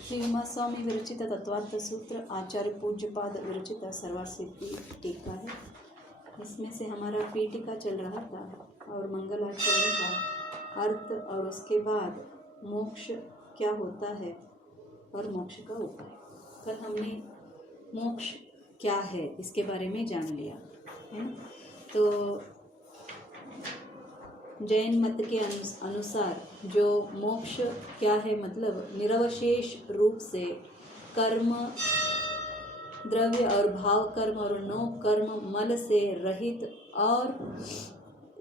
श्री उमा स्वामी विरचित तत्वार्थ सूत्र आचार्य पूज्यपाद विरचित सर्वार्थ टीका है। इसमें से हमारा पीठिका चल रहा था और मंगलाचरण का अर्थ और उसके बाद मोक्ष क्या होता है और मोक्ष का उपाय। कल हमने मोक्ष क्या है इसके बारे में जान लिया है। तो जैन मत के अनुसार जो मोक्ष क्या है, मतलब निरवशेष रूप से कर्म, द्रव्य और भाव कर्म और नो कर्म मल से रहित और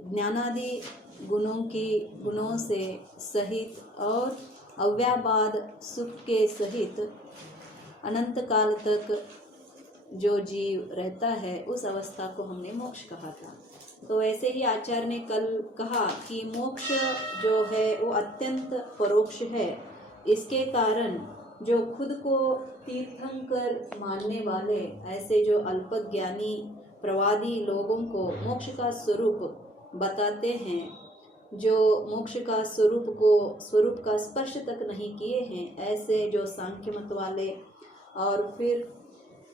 ज्ञानादि गुणों से सहित और अव्याबाद सुख के सहित अनंत काल तक जो जीव रहता है उस अवस्था को हमने मोक्ष कहा था। तो ऐसे ही आचार्य ने कल कहा कि मोक्ष जो है वो अत्यंत परोक्ष है। इसके कारण जो खुद को तीर्थंकर मानने वाले ऐसे जो अल्पज्ञानी प्रवादी लोगों को मोक्ष का स्वरूप बताते हैं, जो मोक्ष का स्वरूप का स्पर्श तक नहीं किए हैं, ऐसे जो सांख्य मत वाले और फिर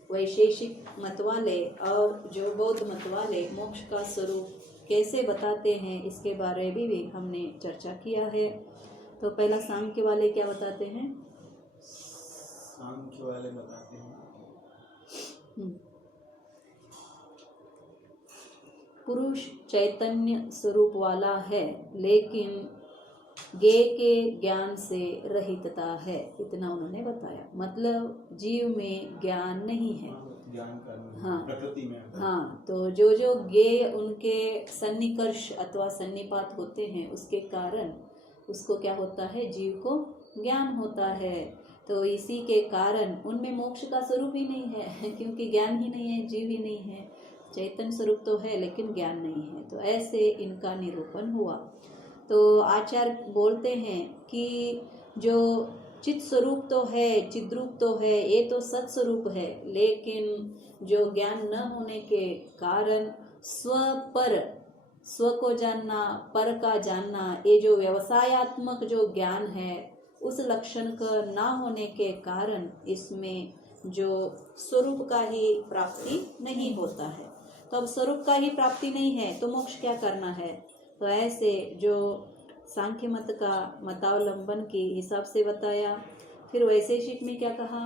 वैशेषिक मत वाले और जो बौद्ध मत वाले मोक्ष का स्वरूप कैसे बताते हैं इसके बारे में भी हमने चर्चा किया है। तो पहला सांख्य वाले क्या बताते हैं? सांख्य वाले बताते हैं पुरुष चैतन्य स्वरूप वाला है लेकिन ज्ञेय के ज्ञान से रहितता है, इतना उन्होंने बताया। मतलब जीव में ज्ञान नहीं है, ज्ञान का हाँ प्रकृति में। हाँ, तो जो ज्ञेय उनके सन्निकर्ष अथवा सन्निपात होते हैं उसके कारण उसको क्या होता है, जीव को ज्ञान होता है। तो इसी के कारण उनमें मोक्ष का स्वरूप ही नहीं है क्योंकि ज्ञान ही नहीं है, जीव ही नहीं है। चैतन्य स्वरूप तो है लेकिन ज्ञान नहीं है। तो ऐसे इनका निरूपण हुआ। तो आचार्य बोलते हैं कि जो चित स्वरूप तो है, चिद्रूप तो है, ये तो सत्स्वरूप है, लेकिन जो ज्ञान न होने के कारण स्व को जानना, पर का जानना, ये जो व्यवसायात्मक जो ज्ञान है उस लक्षण का ना होने के कारण इसमें जो स्वरूप का ही प्राप्ति नहीं होता है। तो अब स्वरूप का ही प्राप्ति नहीं है तो मोक्ष क्या करना है? तो ऐसे जो सांख्य मत का मतावलंबन के हिसाब से बताया। फिर वैशेषिक में क्या कहा,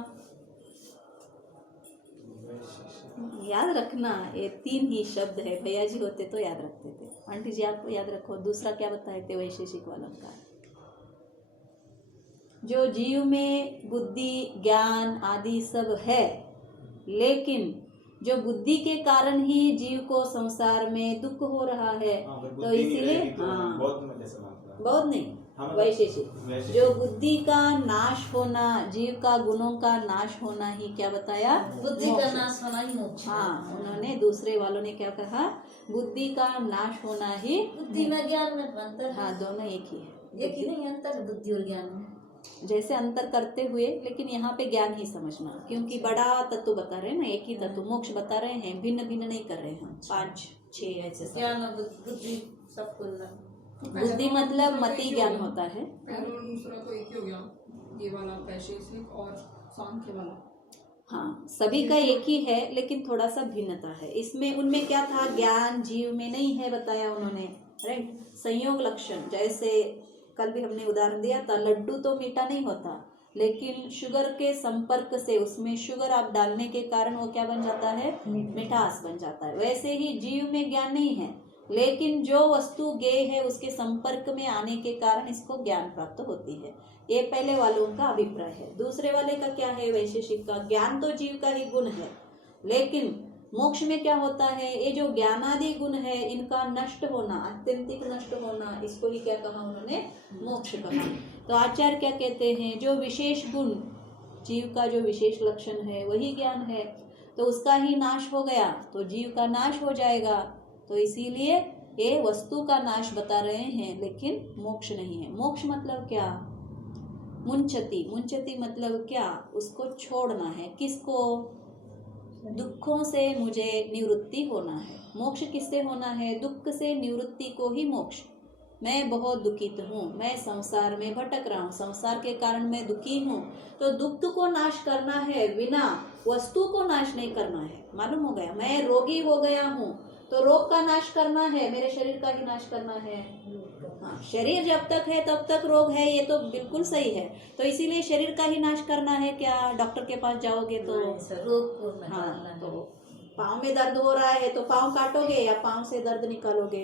याद रखना, ये 3 ही शब्द है। भैया जी होते तो याद रखते थे, आंटी जी आपको याद रखो। दूसरा क्या बताए थे वैशेषिक वालों का? जो जीव में बुद्धि ज्ञान आदि सब है, लेकिन जो बुद्धि के कारण ही जीव को संसार में दुख हो रहा है। तो इसीलिए बहुत नहीं, वैशेषिक जो बुद्धि का नाश होना, जीव का गुणों का नाश होना ही क्या बताया? बुद्धि का नाश होना ही मोक्ष। हाँ, उन्होंने दूसरे वालों ने क्या कहा? बुद्धि का नाश होना ही। बुद्धि में ज्ञान में अंतर? हाँ, दोनों एक ही है। एक ही नहीं, अंतर है बुद्धि और ज्ञान में। जैसे अंतर करते हुए, लेकिन यहाँ पे ज्ञान ही समझना, क्योंकि बड़ा तत्व बता रहे हैं ना, एक ही तत्व मोक्ष बता रहे हैं, भिन्न भिन्न नहीं कर रहे हैं हम। 5-6 ऐसे ज्ञान और बुद्धि सब कुल। बुद्धि मतलब मति ज्ञान होता है। पहला और दूसरा तो एक ही हो गया, ये वाला वैशेषिक और सांख्य वाला। हाँ, सभी का एक ही है लेकिन थोड़ा सा भिन्नता है इसमें। उनमें क्या था, ज्ञान जीव में नहीं है बताया उन्होंने, राइट। संयोग लक्षण, जैसे कल भी हमने उदाहरण दिया था, लड्डू तो मीठा नहीं होता, लेकिन शुगर के संपर्क से उसमें शुगर आप डालने के कारण वो क्या बन जाता है, मिठास बन जाता है। वैसे ही जीव में ज्ञान नहीं है, लेकिन जो वस्तु ज्ञेय है उसके संपर्क में आने के कारण इसको ज्ञान प्राप्त होती है। ये पहले वालों का अभिप्राय है। दूसरे वाले का क्या है, वैशेषिक का, ज्ञान तो जीव का ही गुण है, लेकिन मोक्ष में क्या होता है, ये जो ज्ञानादि गुण है इनका नष्ट होना, आत्यंतिक नष्ट होना, इसको ही क्या कहा उन्होंने, मोक्ष कहा। तो आचार्य क्या कहते हैं, जो विशेष गुण जीव का जो विशेष लक्षण है वही ज्ञान है, तो उसका ही नाश हो गया तो जीव का नाश हो जाएगा। तो इसीलिए ये वस्तु का नाश बता रहे हैं लेकिन मोक्ष नहीं है। मोक्ष मतलब क्या, मुंचति मतलब क्या, उसको छोड़ना है। किसको, दुखों से मुझे निवृत्ति होना है। मोक्ष किससे होना है, दुख से निवृत्ति को ही मोक्ष मैं बहुत दुखित हूँ, मैं संसार में भटक रहा हूँ, संसार के कारण मैं दुखी हूँ। तो दुख को नाश करना है, बिना वस्तु को नाश नहीं करना है। मालूम हो गया? मैं रोगी हो गया हूँ तो रोग का नाश करना है, मेरे शरीर का ही नाश करना है। हाँ, शरीर जब तक है तब तक रोग है, ये तो बिल्कुल सही है। तो इसीलिए शरीर का ही नाश करना है। क्या डॉक्टर के पास जाओगे तो रोग को निकालना हाँ, है। तो पाँव में दर्द हो रहा है तो पाँव काटोगे या पाँव से दर्द निकालोगे?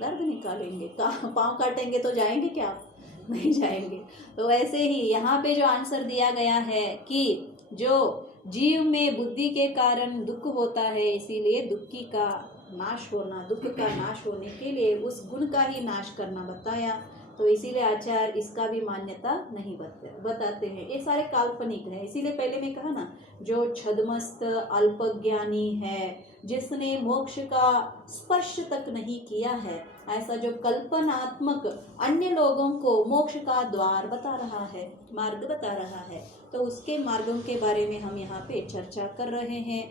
दर्द निकालेंगे। पाँव काटेंगे तो जाएंगे क्या आप? नहीं जाएंगे। तो वैसे ही यहाँ पे जो आंसर दिया गया है कि जो जीव में बुद्धि के कारण दुख होता है, इसीलिए दुखी का नाश होना, दुख का नाश होने के लिए उस गुण का ही नाश करना बताया। तो इसीलिए आचार्य इसका भी मान्यता नहीं बताते हैं। ये सारे काल्पनिक है। इसीलिए पहले मैं कहा ना, जो छद्मस्त अल्पज्ञानी है, जिसने मोक्ष का स्पर्श तक नहीं किया है, ऐसा जो कल्पनात्मक अन्य लोगों को मोक्ष का द्वार बता रहा है, मार्ग बता रहा है, तो उसके मार्गों के बारे में हम यहाँ पे चर्चा कर रहे हैं।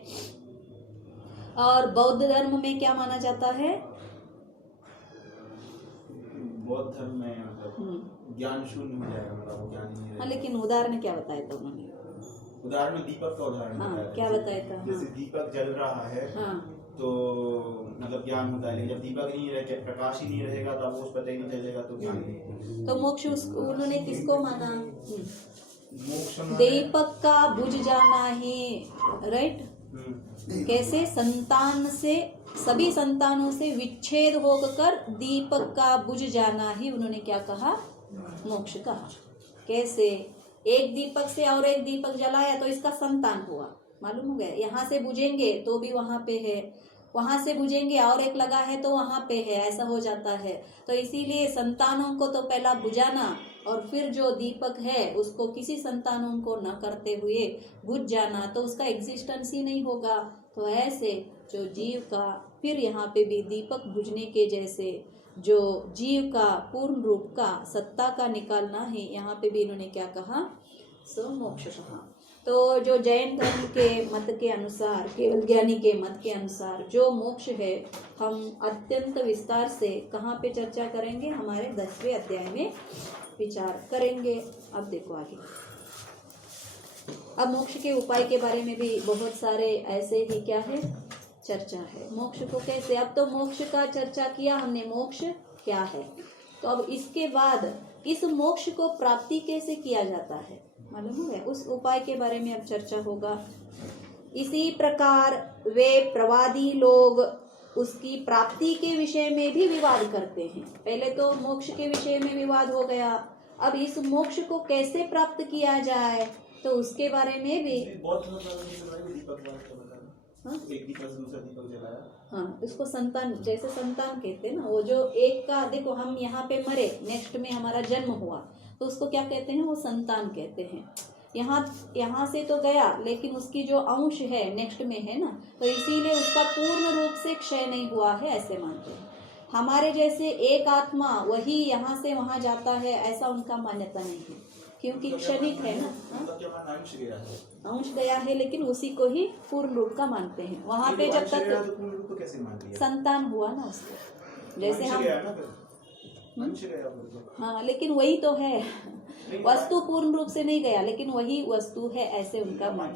और बौद्ध धर्म में क्या माना जाता है? बौद्ध धर्म में मतलब ज्ञान शून्य हो जाएगा, मतलब वो ज्ञान ही नहीं हाँ, रहेगा। लेकिन उदाहरण क्या बताया था उन्होंने? उदाहरण में दीपक का उदाहरण हाँ, बताया। क्या बताया था? जैसे दीपक जल रहा है हाँ, तो मतलब ज्ञान होता है, लेकिन जब दीपक नहीं रहे, प्रकाश ही नहीं रहेगा तो आपको उस पता ही नहीं चलेगा, तो ज्ञान नहीं। तो मोक्ष उन्होंने किसको माना? मोक्ष दीपक का बुझ जाना ही, राइट? कैसे? संतान से, सभी संतानों से विच्छेद होकर दीपक का बुझ जाना ही उन्होंने क्या कहा? मोक्ष कहा। कैसे? एक दीपक से और एक दीपक जलाया तो इसका संतान हुआ। मालूम हो गया? यहाँ से बुझेंगे तो भी वहाँ पे है, वहाँ से बुझेंगे और एक लगा है तो वहाँ पे है, ऐसा हो जाता है। तो इसीलिए संतानों को तो पहला बुझाना और फिर जो दीपक है उसको किसी संतानों को न करते हुए बुझ जाना, तो उसका एग्जिस्टेंस ही नहीं होगा। तो ऐसे जो जीव का फिर यहाँ पे भी दीपक बुझने के जैसे जो जीव का पूर्ण रूप का सत्ता का निकालना है, यहाँ पे भी इन्होंने क्या कहा? सो मोक्ष कहा। तो जो जैन धर्म के मत के अनुसार, केवल ज्ञानी के मत के अनुसार जो मोक्ष है, हम अत्यंत विस्तार से कहाँ पे चर्चा करेंगे? हमारे 10वें अध्याय में विचार करेंगे। अब देखो आगे। अब मोक्ष के उपाय के बारे में भी बहुत सारे ऐसे ही क्या है चर्चा है। मोक्ष को कैसे, अब तो मोक्ष का चर्चा किया हमने, मोक्ष क्या है। तो अब इसके बाद इस मोक्ष को प्राप्ति कैसे किया जाता है मालूम है, उस उपाय के बारे में अब चर्चा होगा। इसी प्रकार वे प्रवादी लोग उसकी प्राप्ति के विषय में भी विवाद करते हैं। पहले तो मोक्ष के विषय में विवाद हो गया, अब इस मोक्ष को कैसे प्राप्त किया जाए तो उसके बारे में भी एक दीपक से दूसरा दीपक जलाया। हाँ, उसको संतान, जैसे संतान कहते हैं ना, वो जो एक का, देखो हम यहाँ पे मरे, नेक्स्ट में हमारा जन्म हुआ तो उसको क्या कहते हैं? वो संतान कहते हैं। यहाँ से तो गया लेकिन उसकी जो अंश है नेक्स्ट में है ना, तो इसीलिए उसका पूर्ण रूप से क्षय नहीं हुआ है, ऐसे मानते हैं। हमारे जैसे एक आत्मा वही यहाँ से वहाँ जाता है, ऐसा उनका मान्यता नहीं है, क्योंकि क्षणिक है ना। अंश गया है लेकिन उसी को ही पूर्ण रूप का मानते हैं। वहाँ पे जब तक संतान हुआ ना उसको, जैसे हम, हाँ, लेकिन वही तो है, वस्तु पूर्ण रूप से नहीं गया लेकिन वही वस्तु है, ऐसे उनका मान।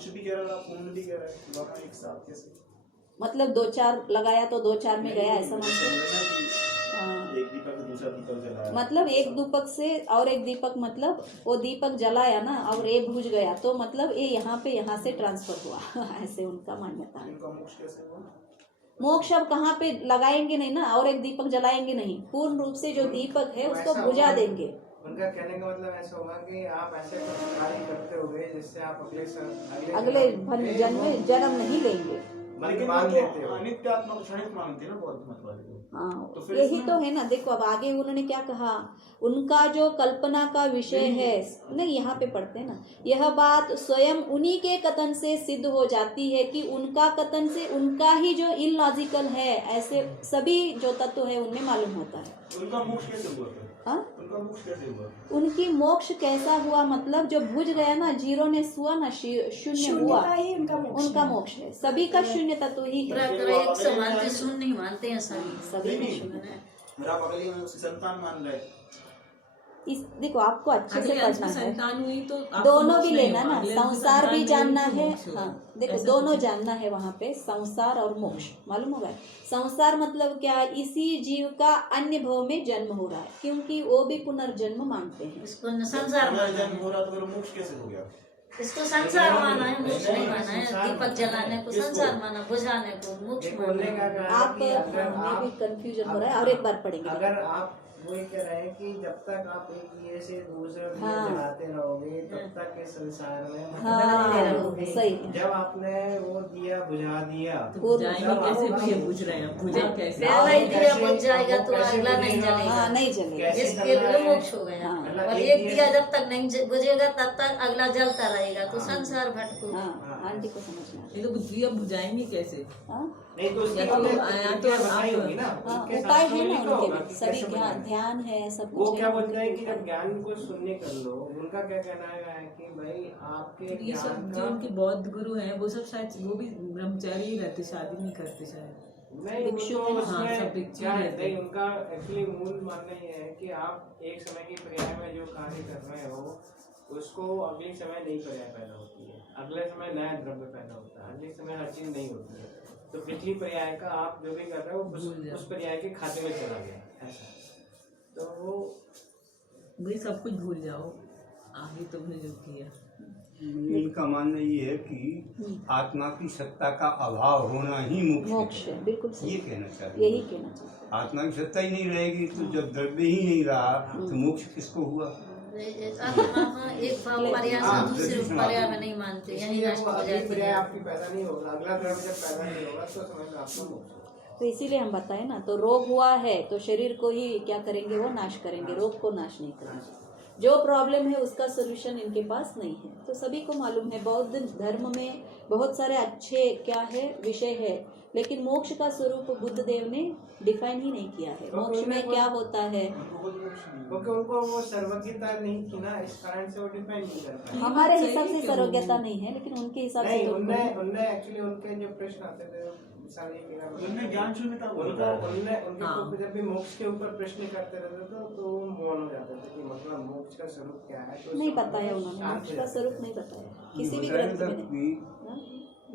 मतलब 2-4 लगाया तो 2-4 में गया, ऐसा मानते हैं। एक दीपक दूसरा दीपक जलाया, मतलब एक दीपक से और एक दीपक, मतलब वो दीपक जलाया ना और ये बुझ गया तो मतलब ये यहाँ पे यहाँ से ट्रांसफर हुआ ऐसे उनका मान्यता है। मोक्ष कैसे हुआ? मोक्ष अब कहाँ पे लगाएंगे नहीं ना, और एक दीपक जलाएंगे नहीं, पूर्ण रूप से जो दीपक है उसको बुझा देंगे। उनका कहने का मतलब ऐसा होगा कि आप ऐसे कुछ कार्य करते होगे जिससे आप अगले जन्म नहीं लेंगे। अनित्य आत्मा को क्षणिक मानते हैं ना बौद्ध मत वाले। हाँ, तो फिर यही तो है ना। देखो अब आगे उन्होंने क्या कहा, उनका जो कल्पना का विषय है, नहीं यहाँ पे पढ़ते हैं ना, यह बात स्वयं उन्हीं के कथन से सिद्ध हो जाती है कि उनका कथन से उनका ही जो इलॉजिकल है, ऐसे सभी जो तत्व है उनमें मालूम होता है। उनका मोक्ष कैसे हुआ? हाँ, उनका मोक्ष कैसे हुआ? उनकी मोक्ष कैसा हुआ, मतलब जो बुझ गया ना, जीरोनेस हुआ ना, शून्य हुआ, उनका मोक्ष है। सभी का शून्य तत्व ही है, शून्य नहीं मानते हैं सभी में शून्य है। और आप अगले में उसकी संतान मान रहे। इस देखो आपको अच्छे से अगले अंश पढ़ना में है, संतान हुई तो आपको दोनों मोक्ष भी नहीं लेना होगा, ना, अगले अंश में संसार संतान भी नहीं जानना हुई तो है। मोक्ष होगा। हाँ देखो ऐसा दोनों कुछ है। जानना है वहाँ पे, संसार और मोक्ष मालूम होगा। संसार मतलब क्या, इसी जीव का अन्य भव में जन्म हो रहा है, क्योंकि वो भी पुनर्जन्म मानते हैं। इसको न संसार माना जन्म है, हो रहा तो फिर मोक्ष कैसे हो गया? इसको संसार माना है, मोक्ष नहीं माना है। दीपक जलाने को संसार माना, बुझाने को मोक्ष देखो उन्होंने माना। क्या कहा आप कि अगर में भी आप कंफ्यूजन हो रहा है, और एक बार पढ़ेंगे। अगर आप वो ये कह रहे हैं कि जब तक आप एक दिए से दूसरे दिए हाँ। जलाते रहोगे तब तक इस संसार में हाँ सही है। जब आपने वो दिया बुझा दिया तो जाएंगे कैसे भैया बुझ रहे हैं, बुझा कैसे? पहला ही दिया कैसे- बुझ जाएगा तो कैसे अगला नहीं बुझेगा? जलेगा। हाँ नहीं चलेगा। कैसे इसके करना लिए है? मोक्ष हो गया। हाँ। और एक दिया जब तक नहीं बुझेगा तब तक अगला जलता रहेगा, तो संसार भटको। हाँ आंटी को समझना है। ये तो दिया बुझाएंगे कैसे? हाँ नहीं तो उसकी या तो हमने आया तो प्रतिक्रिया आप- बताई होगी ना, हाँ, उसके साथ उपाय तो है ना लिखा उनके होगा भी, कि सभी कैसे ध्यान बनाना है। ध्यान है, सब वो कुछ क्या है बोलते हैं उनके कि जब ऊपर। ज्ञान को शून्य कर लो, उनका क्या कहना है कि भाई आपके ये ज्ञान सब का जो उनके बौद्ध गुरु हैं वो सब शायद वो भी ब्रह्मचारी ही रहते, शादी नहीं करते शायद। नहीं वो भिक्षु तो है ना? हाँ, उसमें सब भिक्षु क्या है, रहते हैं। नहीं उनका एक्चुअली मूल मानना ये है कि आप एक समय की पर्याय में जो कार्य कर रहे हो उसको अगले समय नई पर्याय पैदा होती है, अगले समय नया द्रव्य पैदा होता है, अगले समय हर चीज नहीं होती है। तो पिछली पर्याय का आप जो भी कर रहे हो उस पर्याय के खाते में चला गया ऐसा। तो वो भाई सब कुछ भूल जाओ, आगे तुमने जो किया। इनका मानना ये है कि आत्मा की सत्ता का अभाव होना ही मोक्ष है, बिल्कुल ये सही, कहना चाहिए। यही कहना चाहिए। आत्मा की सत्ता ही नहीं रहेगी तो जब द्रव्य ही नहीं रहा तो मोक्ष किसको हुआ? आत्मा एक भाव पर्याय से दूसरे पर्याय में नहीं मानते, यही इसलिए नष्ट वो हो अगली जाती पर्याय है। आपकी पैदा नहीं होगा, अगला द्रव्य जब पैदा नहीं होगा तो समझ लो आपका मोक्ष होगा। तो इसीलिए हम बताए ना, तो रोग हुआ है तो शरीर को ही क्या करेंगे, वो नाश करेंगे, रोग को नाश नहीं करेंगे। जो प्रॉब्लम है उसका सोल्यूशन इनके पास नहीं है। तो सभी को मालूम है बौद्ध धर्म में बहुत सारे अच्छे क्या है विषय है, लेकिन मोक्ष का स्वरूप बुद्ध देव ने डिफाइन ही नहीं किया है। मोक्ष में क्या होता है, क्योंकि उनको वो सर्वज्ञता नहीं थी ना, इस कारण से वो डिपेंड नहीं कर पाए। हमारे सही हिसाब से है, सर्वज्ञता नहीं है, लेकिन उनके हिसाब से नहीं तो उनने एक्चुअली उनके जो प्रश्न आते थे सारे उनने ज्ञान शून्यता उनको बोला है। उनके हाँ। ऊपर जब भी मोक्ष के ऊपर प्रश्न करते रहते थे तो वो मौन हो जाते थे कि मतलब मोक्ष का स्वरूप क्या है। तो नहीं उसका बताया मतलब उन्होंने, शांत मोक्ष हो का जाते स्वरूप थे। नहीं बताया किसी भी बताया ग्रंथ था में नहीं। कि हाँ?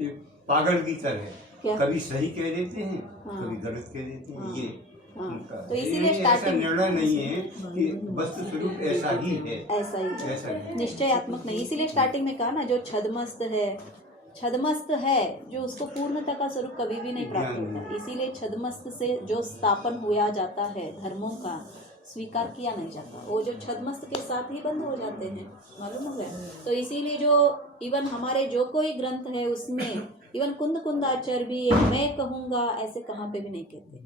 एक पागल की तरह क्या? कभी सही कह देते हैं हाँ। कभी गलत कह देते हैं। हाँ। ये हाँ। उनका तो इसीलिए ऐसा स्टार्टिंग निर्णय नहीं है कि वस्तु स्वरूप ऐसा ही है, ऐसा ही है, ऐसा ही निश्चयात्मक नहीं। इसीलिए स्टार्टिंग में कहा ना, जो छदमस्त है, छदमस्त है जो उसको पूर्णता का स्वरूप कभी भी नहीं प्राप्त होता। इसीलिए छदमस्त से जो स्थापन हुआ जाता है धर्मों का, स्वीकार किया नहीं जाता। वो जो छदमस्त के साथ ही बंद हो जाते हैं, मालूम हो गया। तो इसीलिए जो इवन हमारे जो कोई ग्रंथ है उसमें इवन कुंद कुंदाचार्य भी एक मैं कहूँगा ऐसे कहाँ पे भी नहीं कहते।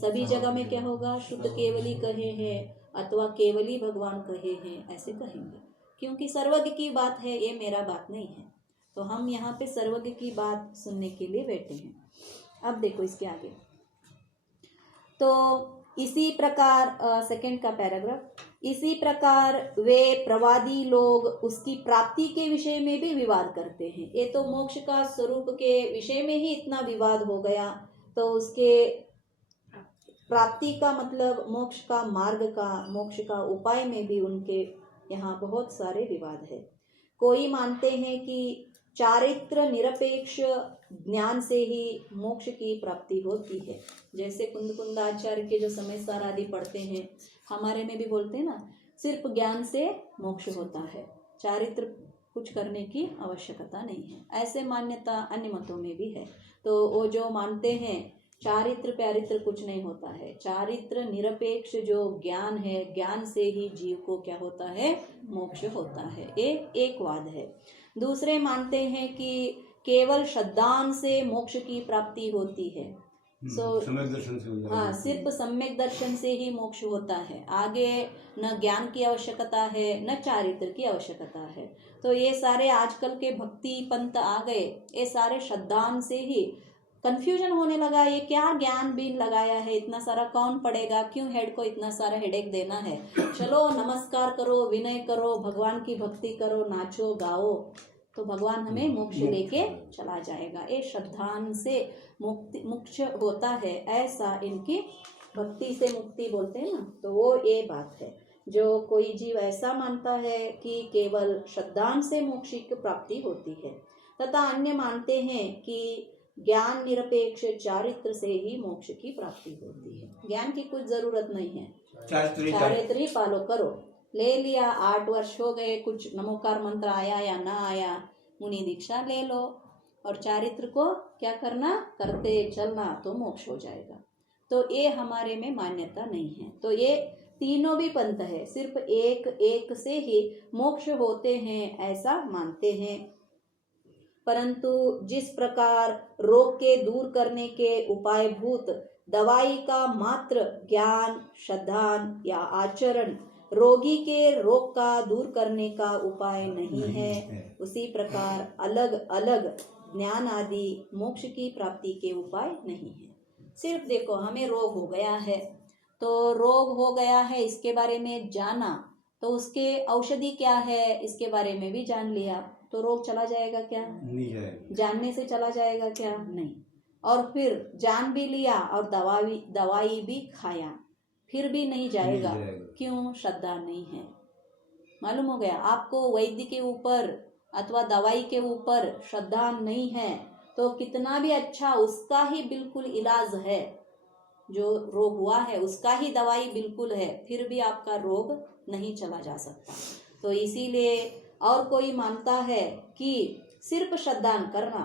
सभी जगह में क्या होगा, शुद्ध केवली कहे हैं अथवा केवली भगवान कहे हैं ऐसे कहेंगे, क्योंकि सर्वज्ञ की बात है, ये मेरा बात नहीं है। तो हम यहाँ पे सर्वज्ञ की बात सुनने के लिए बैठे हैं। अब देखो इसके आगे, तो इसी प्रकार सेकंड का पैराग्राफ, इसी प्रकार वे प्रवादी लोग उसकी प्राप्ति के विषय में भी विवाद करते हैं। ये तो मोक्ष का स्वरूप के विषय में ही इतना विवाद हो गया, तो उसके प्राप्ति का मतलब मोक्ष का मार्ग का, मोक्ष का उपाय में भी उनके यहाँ बहुत सारे विवाद है। कोई मानते हैं कि चारित्र निरपेक्ष ज्ञान से ही मोक्ष की प्राप्ति होती है। जैसे कुंद कुंदाचार्य के जो समय सार आदि पढ़ते हैं, हमारे में भी बोलते हैं ना, सिर्फ ज्ञान से मोक्ष होता है, चारित्र कुछ करने की आवश्यकता नहीं है। ऐसे मान्यता अन्य मतों में भी है। तो वो जो मानते हैं चारित्र प्यारित्र कुछ नहीं होता है, चारित्र निरपेक्ष जो ज्ञान है, ज्ञान से ही जीव को क्या होता है, मोक्ष होता है। ये एक वाद है। दूसरे मानते हैं कि केवल श्रद्धान से मोक्ष की प्राप्ति होती है। सम्यक दर्शन से हो जाएगा। हाँ, सिर्फ सम्यक दर्शन से ही मोक्ष होता है, आगे न ज्ञान की आवश्यकता है न चारित्र की आवश्यकता है। तो ये सारे आजकल के भक्ति पंथ आ गए, ये सारे श्रद्धान से ही कंफ्यूजन होने लगा। ये क्या ज्ञान बीन लगाया है, इतना सारा कौन पढ़ेगा, क्यों हेड को इतना सारा हेडेक देना है। चलो नमस्कार करो, विनय करो, भगवान की भक्ति करो, नाचो गाओ, तो भगवान हमें मोक्ष लेके चला जाएगा। ये श्रद्धान से मुक्ति मोक्ष होता है, ऐसा इनकी भक्ति से मुक्ति बोलते हैं ना, तो वो ये बात है। जो कोई जीव ऐसा मानता है कि केवल श्रद्धा से मोक्ष की प्राप्ति होती है, तथा अन्य मानते हैं कि ज्ञान निरपेक्ष चारित्र से ही मोक्ष की प्राप्ति होती है। ज्ञान की कुछ जरूरत नहीं है, चारित्र ही फॉलो करो। ले लिया, 8 वर्ष हो गए, कुछ नमोकार मंत्र आया या ना आया, मुनि दीक्षा ले लो, और चारित्र को क्या करना, करते चलना, तो मोक्ष हो जाएगा। तो ये हमारे में मान्यता नहीं है। तो ये तीनों भी पंथ है, सिर्फ एक से ही मोक्ष होते हैं ऐसा मानते हैं। परंतु जिस प्रकार रोग के दूर करने के उपाय भूत दवाई का मात्र ज्ञान, श्रद्धा या आचरण रोगी के रोग का दूर करने का उपाय नहीं है, उसी प्रकार अलग अलग ज्ञान आदि मोक्ष की प्राप्ति के उपाय नहीं है। सिर्फ देखो, हमें रोग हो गया है, तो रोग हो गया है इसके बारे में जाना, तो उसके औषधि क्या है इसके बारे में भी जान लिया, तो रोग चला जाएगा क्या? नहीं जाएगा। जानने से चला जाएगा क्या? नहीं। और फिर जान भी लिया और दवाई भी खाया, फिर भी नहीं जाएगा। क्यों? श्रद्धा नहीं है। मालूम हो गया आपको? वैद्य के ऊपर अथवा दवाई के ऊपर श्रद्धा नहीं है तो कितना भी अच्छा उसका ही बिल्कुल इलाज है, जो रोग हुआ है उसका ही दवाई बिल्कुल है, फिर भी आपका रोग नहीं चला जा सकता। तो इसीलिए और कोई मानता है कि सिर्फ श्रद्धा करना,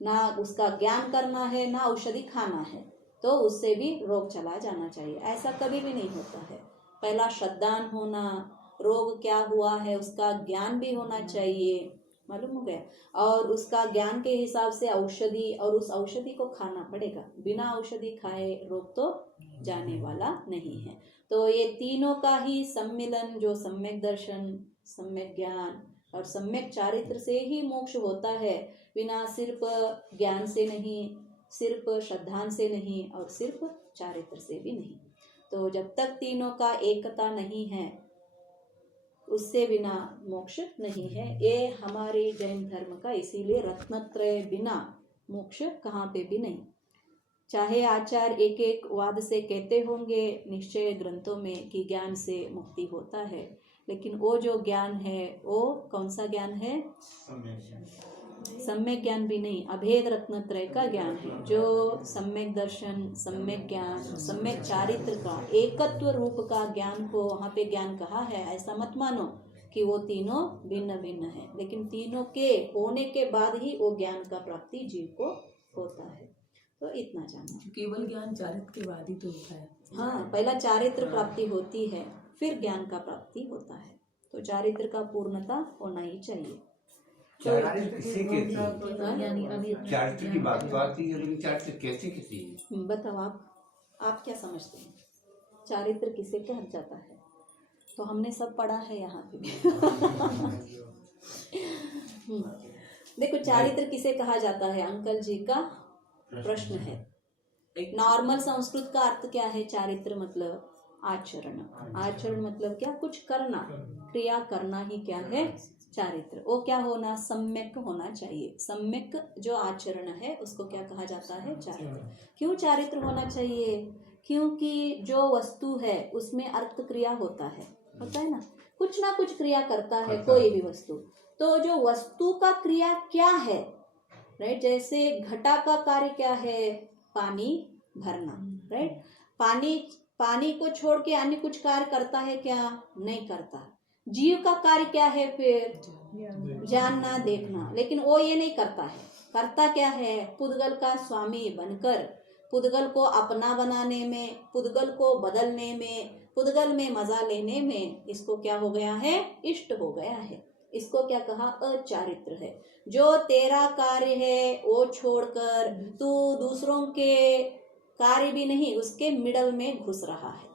ना उसका ज्ञान करना है, ना औषधि खाना है, तो उससे भी रोग चला जाना चाहिए। ऐसा कभी भी नहीं होता है। पहला श्रद्धा होना, रोग क्या हुआ है उसका ज्ञान भी होना चाहिए, मालूम हो गया, और उसका ज्ञान के हिसाब से औषधि, और उस औषधि को खाना पड़ेगा। बिना औषधि खाए रोग तो जाने वाला नहीं है। तो ये तीनों का ही सम्मिलन, जो सम्यक दर्शन, सम्यक ज्ञान और सम्यक चारित्र से ही मोक्ष होता है, बिना सिर्फ ज्ञान से नहीं, सिर्फ श्रद्धा से नहीं, और सिर्फ चारित्र से भी नहीं। तो जब तक तीनों का एकता नहीं है, उससे बिना मोक्ष नहीं है। ये हमारे जैन धर्म का, इसीलिए रत्नत्रय बिना मोक्ष कहाँ पे भी नहीं। चाहे आचार्य एक एक वाद से कहते होंगे निश्चय ग्रंथों में कि ज्ञान से मुक्ति होता है, लेकिन वो जो ज्ञान है वो कौन सा ज्ञान है? सम्यक ज्ञान भी नहीं, अभेद रत्नत्रय का ज्ञान है, जो सम्यक दर्शन, सम्यक ज्ञान, सम्यक चारित्र का एकत्व रूप का ज्ञान को वहाँ पे ज्ञान कहा है। ऐसा मत मानो कि वो तीनों भिन्न भिन्न है, लेकिन तीनों के होने के बाद ही वो ज्ञान का प्राप्ति जीव को होता है। तो इतना जाना। केवल ज्ञान चारित्र के बाद ही तो होता है। हाँ, पहला चारित्र प्राप्ति होती है, फिर ज्ञान का प्राप्ति होता है। तो चारित्र का पूर्णता होना ही चाहिए। चारित्र किसे कहते हैं? चारित्र की बात तो आती है, लेकिन चारित्र कैसे कहते हैं? बताओ आप क्या समझते हैं चारित्र किसे कहा जाता है? तो हमने सब पढ़ा है यहाँ पे। देखो, चारित्र किसे कहा जाता है? अंकल जी का प्रश्न है। एक नॉर्मल संस्कृत का अर्थ क्या है? चारित्र मतलब आचरण। आचरण मतलब क्या? कुछ करना, क्रिया करना ही क्या है? चारित्र। वो क्या होना? सम्यक होना चाहिए। सम्यक जो आचरण है उसको क्या कहा जाता है? चारित्र। क्यों चारित्र होना चाहिए? क्योंकि जो वस्तु है उसमें अर्थ क्रिया होता है ना, कुछ ना कुछ क्रिया करता है कोई भी वस्तु। तो जो वस्तु का क्रिया क्या है, राइट? जैसे घटा का कार्य क्या है? पानी भरना, राइट? पानी को छोड़ के अन्य कुछ कार्य करता है क्या? नहीं करता। जीव का कार्य क्या है फिर? जानना, देखना, लेकिन वो ये नहीं करता है। करता क्या है? पुद्गल का स्वामी बनकर पुद्गल को अपना बनाने में, पुद्गल को बदलने में, पुद्गल में मजा लेने में इसको क्या हो गया है? इष्ट हो गया है। इसको क्या कहा? अचारित्र है। जो तेरा कार्य है वो छोड़कर तू दूसरों के कार्य भी नहीं, उसके मिडल में घुस रहा है।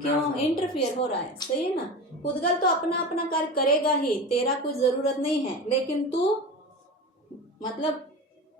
क्यों? इंटरफियर हो रहा है। सही है ना? पुद्गल तो अपना अपना कार्य करेगा ही, तेरा कुछ जरूरत नहीं है, लेकिन तू मतलब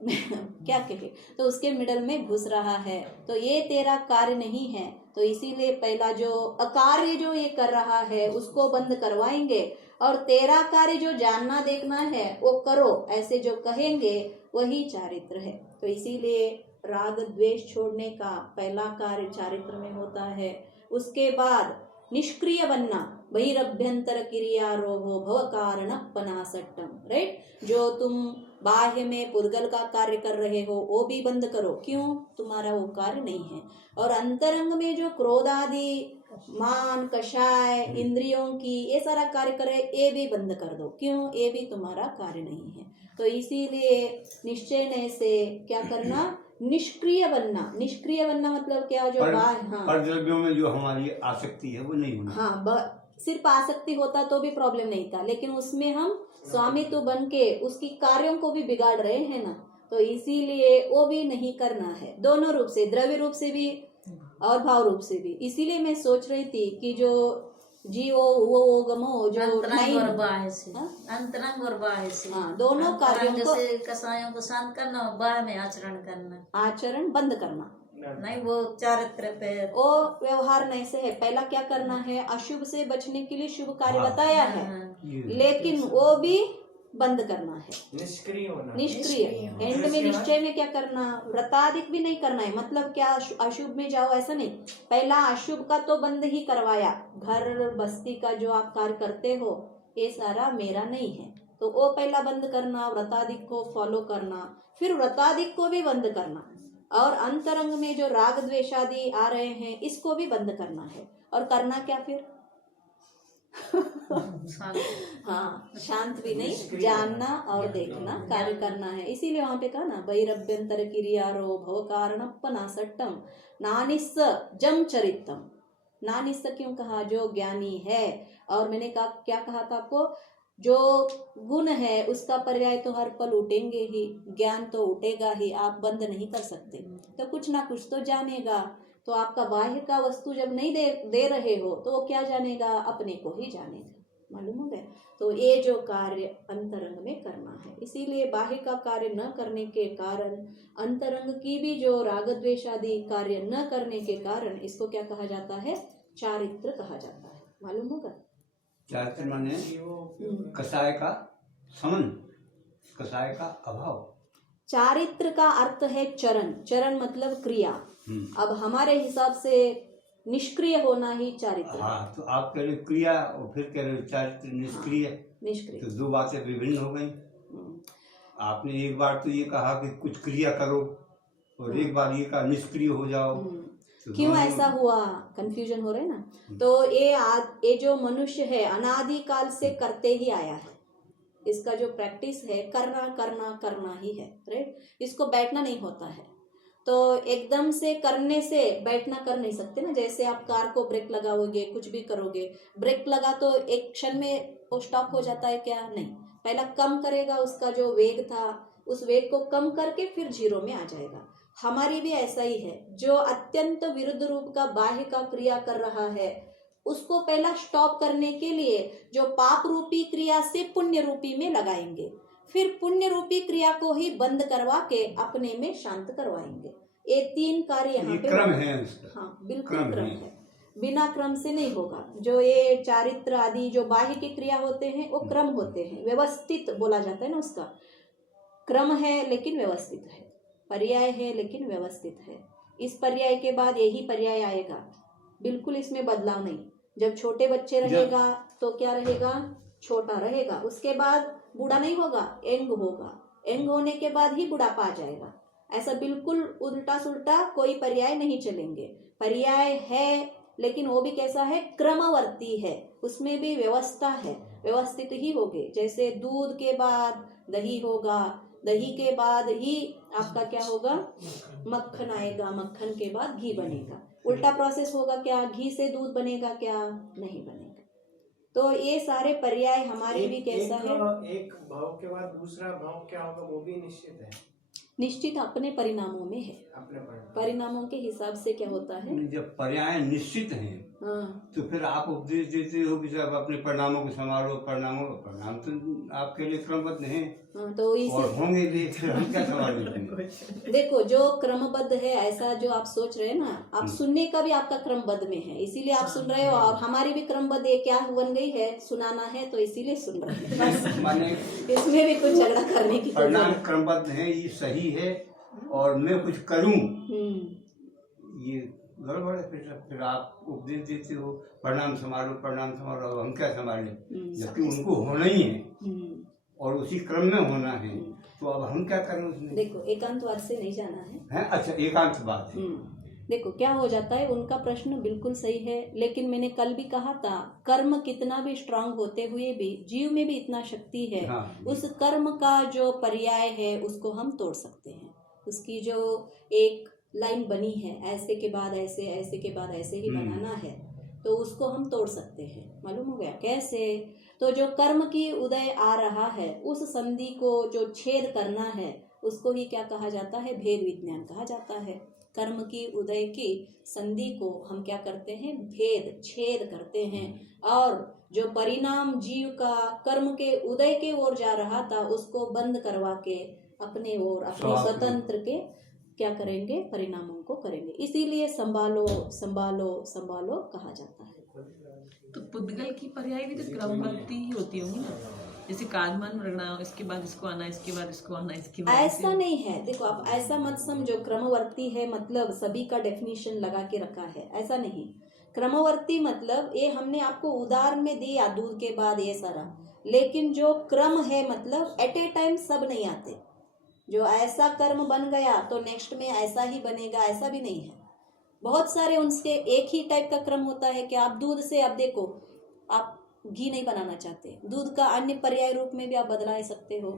क्या कहे, तो उसके मिडल में घुस रहा है। तो ये तेरा कार्य नहीं है। तो इसीलिए पहला जो अकार्य जो ये कर रहा है उसको बंद करवाएंगे, और तेरा कार्य जो जानना देखना है वो करो, ऐसे जो कहेंगे वही चारित्र है। तो इसीलिए राग द्वेष छोड़ने का पहला कार्य चारित्र में होता है। उसके बाद निष्क्रिय बनना, बहिरभ्यंतर क्रियारोहो भव कारणपनासट्टम, राइट। जो तुम बाह्य में पुद्गल का कार्य कर रहे हो वो भी बंद करो, क्यों, तुम्हारा वो कार्य नहीं है। और अंतरंग में जो क्रोध आदि मान कषाय इंद्रियों की ये सारा कार्य करे, ये भी बंद कर दो, क्यों, ये भी तुम्हारा कार्य नहीं है। तो इसीलिए निश्चय से क्या करना, निष्क्रिय बनना। निष्क्रिय बनना मतलब क्या, जो पर द्रव्यों में जो हमारी आसक्ति है वो नहीं होना। हाँ, सिर्फ आसक्ति होता तो भी प्रॉब्लम नहीं था, लेकिन उसमें हम स्वामी तो बन के उसकी कार्यों को भी बिगाड़ रहे हैं ना, तो इसीलिए वो भी नहीं करना है। दोनों रूप से, द्रव्य रूप से भी और भाव रूप से भी। इसीलिए मैं सोच रही थी कि जो जीवो वो गमो जो अंतरंग और बाह्य हाँ? से, अंतरंग और बाह्य से, हाँ, दोनों कार्यों को, से कसायों को शांत करना और बाह्य में आचरण करना, आचरण बंद करना नहीं वो चारित्र पे वो व्यवहार नहीं से है। पहला क्या करना है, अशुभ से बचने के लिए शुभ कार्य बताया है, लेकिन वो भी बंद करना है, निष्क्रिय होना, निष्क्रिय। एंड में निश्चय में क्या करना, व्रताधिक भी नहीं करना है। मतलब क्या, अशुभ में जाओ ऐसा नहीं, पहला अशुभ का तो बंद ही करवाया। घर बस्ती का जो आप कार्य करते हो ये सारा मेरा नहीं है, तो वो पहला बंद करना, व्रताधिक को फॉलो करना, फिर व्रताधिक को भी बंद करना, और अंतरंग में जो राग द्वेषादि आ रहे हैं इसको भी बंद करना है। और करना क्या फिर हाँ, शांत भी नहीं, जानना और देखना, कार्य करना है। इसीलिए वहां पे कहा ना, बहिरभ्यंतर क्रियारो भव कारणपनासट्टम नानिस्स जम चरितम। नानिस्स क्यों कहा, जो ज्ञानी है। और मैंने कहा, क्या कहा था आपको, जो गुण है उसका पर्याय तो हर पल उठेंगे ही, ज्ञान तो उठेगा ही, आप बंद नहीं कर सकते, तो कुछ ना कुछ तो जानेगा। तो आपका बाह्य का वस्तु जब नहीं दे रहे हो तो वो क्या जानेगा, अपने को ही जानेगा, मालूम हो गया। तो ये जो कार्य अंतरंग में करना है, इसीलिए बाह्य का कार्य न करने के कारण, अंतरंग की भी जो राग द्वेष आदि कार्य न करने के कारण, इसको क्या कहा जाता है, चारित्र कहा जाता है, मालूम होगा। चारित्र माने कसाय का समन, कसाय का अभाव। चारित्र का अर्थ है चरण, चरण मतलब क्रिया। अब हमारे हिसाब से निष्क्रिय होना ही चारित्र। हाँ, तो आप कह रहे क्रिया और फिर कह रहे चारित्र निष्क्रिय। निष्क्रिय तो दो बातें विभिन्न हो गई। आपने एक बार तो ये कहा कि कुछ क्रिया करो और एक बार ये कहा निष्क्रिय हो जाओ। तो क्यों ऐसा हुआ, कंफ्यूजन हो रहा है ना। तो ये जो मनुष्य है अनादिकाल से करते ही आया है, इसका जो प्रैक्टिस है करना करना करना ही है, राइट। इसको बैठना नहीं होता है, तो एकदम से करने से बैठना कर नहीं सकते ना। जैसे आप कार को ब्रेक लगाओगे, कुछ भी करोगे, ब्रेक लगा तो एक क्षण में वो स्टॉप हो जाता है क्या, नहीं, पहला कम करेगा, उसका जो वेग था उस वेग को कम करके फिर जीरो में आ जाएगा। हमारी भी ऐसा ही है, जो अत्यंत विरुद्ध रूप का बाह्य का क्रिया कर रहा है उसको पहला स्टॉप करने के लिए जो पाप रूपी क्रिया से पुण्य रूपी में लगाएंगे, फिर पुण्य रूपी क्रिया को ही बंद करवा के अपने में शांत करवाएंगे। ये तीन कार्य यहाँ पे क्रम है। हाँ, बिल्कुल क्रम है, बिना क्रम से नहीं होगा। जो ये चारित्र आदि जो बाह्य की क्रिया होते हैं वो क्रम होते हैं, व्यवस्थित बोला जाता है ना, उसका क्रम है लेकिन व्यवस्थित है, पर्याय है लेकिन व्यवस्थित है। इस पर्याय के बाद यही पर्याय आएगा, बिल्कुल इसमें बदलाव नहीं। जब छोटे बच्चे रहेगा तो क्या रहेगा, छोटा रहेगा, उसके बाद बूढ़ा नहीं होगा, यंग होगा, यंग होने के बाद ही बुढ़ापा आ जाएगा। ऐसा बिल्कुल उल्टा सुल्टा कोई पर्याय नहीं चलेंगे। पर्याय है लेकिन वो भी कैसा है, क्रमवर्ती है, उसमें भी व्यवस्था है, व्यवस्थित ही होगे। जैसे दूध के बाद दही होगा, दही के बाद ही आपका क्या होगा, मक्खन आएगा, मक्खन के बाद घी बनेगा। उल्टा प्रोसेस होगा क्या, घी से दूध बनेगा क्या, नहीं बनेगा। तो ये सारे पर्याय हमारे भी कैसा है, एक भाव के बाद दूसरा भाव क्या होगा वो भी निश्चित है, निश्चित अपने परिणामों में है, अपने परिणामों के हिसाब से क्या होता है। जब पर्याय निश्चित हैं हाँ, तो फिर आप उपदेश देते हो कि जब अपने परिणामों को संभालो, परिणाम तो आपके लिए क्रमबद्ध हैं हाँ, तो और होंगे भी, फिर हम क्या सवाल देते। देखो जो क्रमबद्ध है, ऐसा जो आप सोच रहे हैं ना, आप सुनने का भी आपका क्रमबद्ध में है, इसीलिए आप सुन रहे हो। और हमारी भी क्रमबद्ध ये क्या बन गई है, सुनाना है तो इसीलिए सुन रहे हैं, बस माने इसमें भी कुछ झगड़ा करने की परिणाम क्रमबद्ध है, ये सही है और मैं कुछ करूं, हम्म, ये गड़बड़ है। फिर आप उपदेश देते हो प्रणाम संभालो, अब हम क्या संभालें, जबकि उनको होना ही है हम्म। और उसी क्रम में होना है, तो अब हम क्या करें उसमें? देखो एकांतवाद से नहीं जाना है। हैं? अच्छा, एकांत बात है। देखो क्या हो जाता है, उनका प्रश्न बिल्कुल सही है, लेकिन मैंने कल भी कहा था कर्म कितना भी स्ट्रांग होते हुए भी जीव में भी इतना शक्ति है। हाँ। उस कर्म का जो पर्याय है उसको हम तोड़ सकते हैं। उसकी जो एक लाइन बनी है, ऐसे के बाद ऐसे, ऐसे के बाद ऐसे ही बनाना है, तो उसको हम तोड़ सकते हैं। मालूम हो गया कैसे? तो जो कर्म की उदय आ रहा है उस संधि को जो छेद करना है उसको ही क्या कहा जाता है? भेद विज्ञान कहा जाता है। कर्म की उदय की संधि को हम क्या करते हैं? भेद छेद करते हैं, और जो परिणाम जीव का कर्म के उदय के ओर जा रहा था उसको बंद करवा के अपने ओर, अपने स्वतंत्र के क्या करेंगे? परिणामों को करेंगे। इसीलिए संभालो संभालो संभालो कहा जाता है। तो पुद्गल की पर्याय भी तो क्रमवृत्ति ही होती होंगी ना, जैसे काजमान रगड़ा, इसके बाद इसको आना, इसके बाद इसको आना, इसके बाद ऐसा नहीं है। देखो आप ऐसा मत समझो क्रमवर्ती है मतलब सभी का डेफिनेशन लगा के रखा है, ऐसा नहीं। क्रमवर्ती मतलब ये हमने आपको उदाहरण में दिया, दूध के बाद ये सारा, लेकिन जो क्रम है मतलब एट ए टाइम सब नहीं आते। जो ऐसा कर्म बन गया तो नेक्स्ट में ऐसा ही बनेगा, ऐसा भी नहीं है। बहुत सारे उनसे एक ही टाइप का क्रम होता है कि आप दूध से, आप देखो आप घी नहीं बनाना चाहते, दूध का अन्य पर्याय रूप में भी आप बदला सकते हो,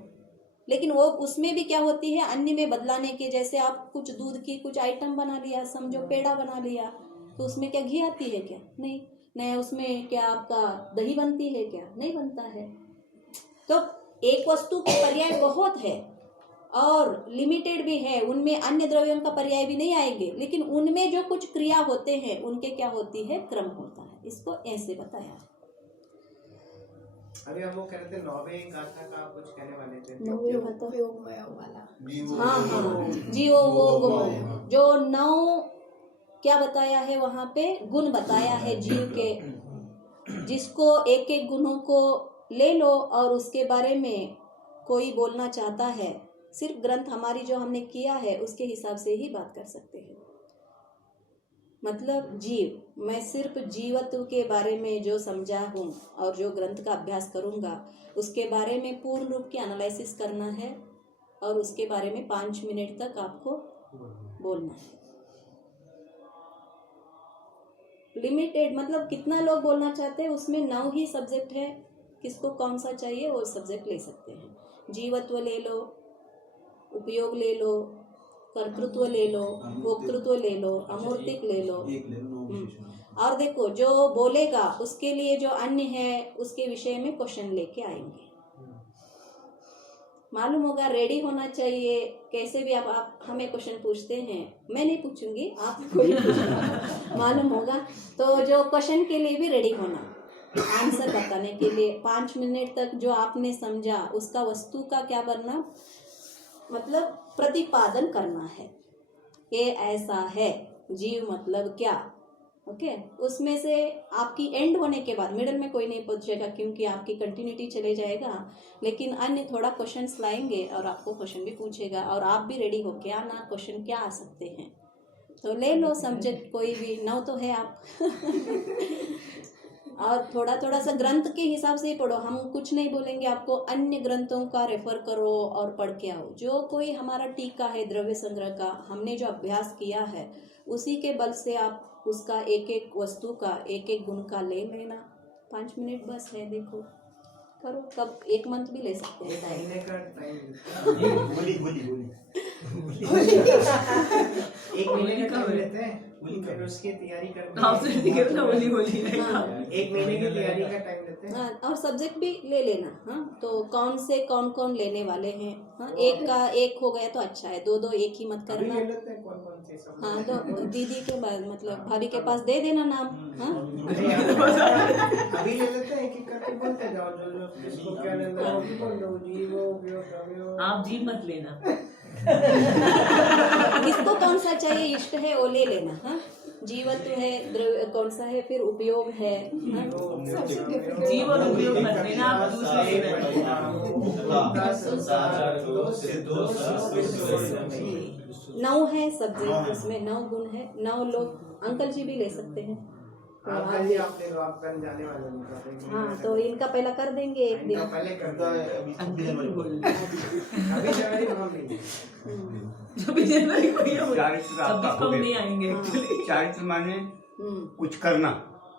लेकिन वो उसमें भी क्या होती है, अन्य में बदलाने के, जैसे आप कुछ दूध की कुछ आइटम बना लिया, समझो पेड़ा बना लिया, तो उसमें क्या घी आती है क्या? नहीं। नया उसमें क्या आपका दही बनती है क्या? नहीं बनता है। तो एक वस्तु के पर्याय बहुत है और लिमिटेड भी है, उनमें अन्य द्रव्यों का पर्याय भी नहीं आएंगे, लेकिन उनमें जो कुछ क्रिया होते हैं उनके क्या होती है? क्रम होता है। इसको ऐसे बताया। अभी हम वो कह रहे थे नौवे गाथा का आप कुछ कहने वाले थे। हाँ, जीवो वो गुण, जो 9 क्या बताया है वहां पे? गुण बताया है जीव के, जिसको एक एक गुणों को ले लो और उसके बारे में कोई बोलना चाहता है, सिर्फ ग्रंथ हमारी जो हमने किया है उसके हिसाब से ही बात कर सकते हैं। मतलब जीव, मैं सिर्फ जीवत्व के बारे में जो समझा हूँ और जो ग्रंथ का अभ्यास करूँगा उसके बारे में पूर्ण रूप की एनालिसिस करना है, और उसके बारे में 5 मिनट तक आपको बोलना है। लिमिटेड मतलब कितना लोग बोलना चाहते हैं, उसमें 9 ही सब्जेक्ट है, किसको कौन सा चाहिए वो सब्जेक्ट ले सकते हैं। जीवत्व ले लो, उपयोग ले लो, कर्तृत्व ले लो, भोक्तृत्व ले लो, अमूर्तिक ले लो। और देखो जो बोलेगा उसके लिए जो अन्य है उसके विषय में क्वेश्चन लेके आएंगे। मालूम होगा, रेडी होना चाहिए। कैसे भी आप हमें क्वेश्चन पूछते हैं, मैं नहीं पूछूंगी, आपको ही पूछूंगा। मालूम होगा, तो जो क्वेश्चन के लिए भी रेडी होना, आंसर बताने के लिए 5 मिनट तक जो आपने समझा उसका वस्तु का क्या करना, मतलब प्रतिपादन करना है। ये ऐसा है, जीव मतलब क्या, ओके। उसमें से आपकी एंड होने के बाद मिडल में कोई नहीं पूछेगा क्योंकि आपकी कंटिन्यूटी चले जाएगा, लेकिन अन्य थोड़ा क्वेश्चंस लाएंगे और आपको क्वेश्चन भी पूछेगा और आप भी रेडी हो क्या ना क्वेश्चन क्या आ सकते हैं। तो ले लो सब्जेक्ट कोई भी, 9 तो है आप और थोड़ा थोड़ा सा ग्रंथ के हिसाब से ही पढ़ो। हम कुछ नहीं बोलेंगे आपको, अन्य ग्रंथों का रेफर करो और पढ़ के आओ। जो कोई हमारा टीका है द्रव्य संग्रह का, हमने जो अभ्यास किया है उसी के बल से आप उसका एक एक वस्तु का एक एक गुण का ले लेना। 5 मिनट बस है, देखो करो। कब 1 मंथ भी ले सकते हैं टाइम। महीने का टाइम बोली एक महीने का टाइम लेते हैं, फिर उसकी तैयारी करते हैं। आपसे नहीं करना, बोली हाँ। 1 महीने की तैयारी का टाइम लेते हैं। हाँ, और सब्जेक्ट भी ले लेना। हाँ, तो कौन से कौन कौन लेने वाले हैं। हाँ, एक का एक हो गया तो अच्छा है, 2 एक ही मत अभी करना। ले लेते हैं कौन से सब। हाँ, तो दीदी के बाद मतलब भाभी के पास दे देना नाम। हाँ, अभी ले लेते हैं, एक करके बोलते जाओ, जो किसको क्या लेना है वो भी बोल दो। जीवो उपयोग द्रव्यो। आप जी मत लेना। किसको कौन सा चाहिए इष्ट है वो ले लेना। हाँ, जीवत्व है, द्रव्य कौन सा है, फिर उपयोग है, हाँ? जीव और उपयोग मत देना, आप दूसरे से रहना। 9 है सब्जेक्ट, उसमें 9 गुण है। 9 लोग अंकल जी भी ले सकते हैं। तो आपका आप- जी आपने तो आप कल जाने वाले नहीं करते। हाँ, तो इनका पहला कर देंगे एक दिन। पहले करता है अभी अंकल ही बोल अभी जनवरी में हम नहीं जब भी जनवरी को ये हो चारित्र आपका 26 को हो हम गया। नहीं आएंगे एक्चुअली। चारित्र माने हम्म, कुछ करना।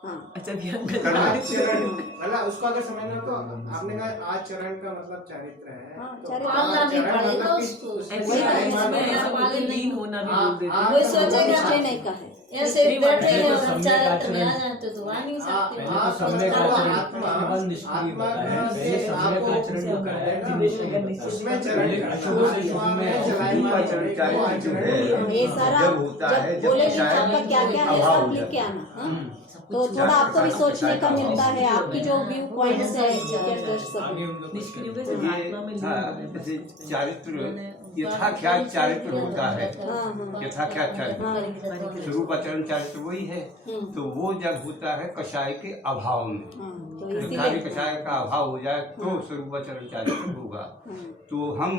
हाँ, अच्छा भी अंकल करना। चरण मतलब उसको अगर समझना तो आपने कहा आज चरण का मतलब चारित्र है। हाँ, तो चारित्र। पालना भी चरण पड़ेगा मतलब उसको। उसमें एक्चुअली सारे इसमें मान- ऐसा बोलते हैं, लीन होना भी बोल देते हैं। कोई सोचेगा इसलिए नहीं कहा है। ऐसे नहीं, बैठे ये हैं तो और हम सम्यक चारित्र में आ आचरण। जाते तो आ नहीं सकते। पहले तो सम्यक आचरण, उसके बाद निष्क्रिय बताया। पहले सम्यक आचरण जो कराया, फिर निष्क्रिय बताया। उसमें चरण शुरू से ही आत्मा में में चलायमान चरण चारित्र जो चरण है, ये सारा जब होता है, जब बोलेगी तो शायद आपका क्या क्या है अभाव सब हो लिख के जाता आना, हाँ? तो थोड़ा आपको भी सोचने का मिलता है, आपकी जो व्यू पॉइंट्स है you can just सब। निष्क्रिय हो गए, ये आत्मा में लीन था, हो गए। जैसे चारित्र यथाख्यात चारित्र होता है। हाँ, हाँ, यथाख्यात चारित्र स्वरूप आचरण चारित्र वही है। तो वो जब होता है कषाय के अभाव में, हाँ, तो जब खाली इसीलिए कषाय का अभाव हो जाए तो स्वरूप आचरण चारित्र होगा। हाँ, तो हम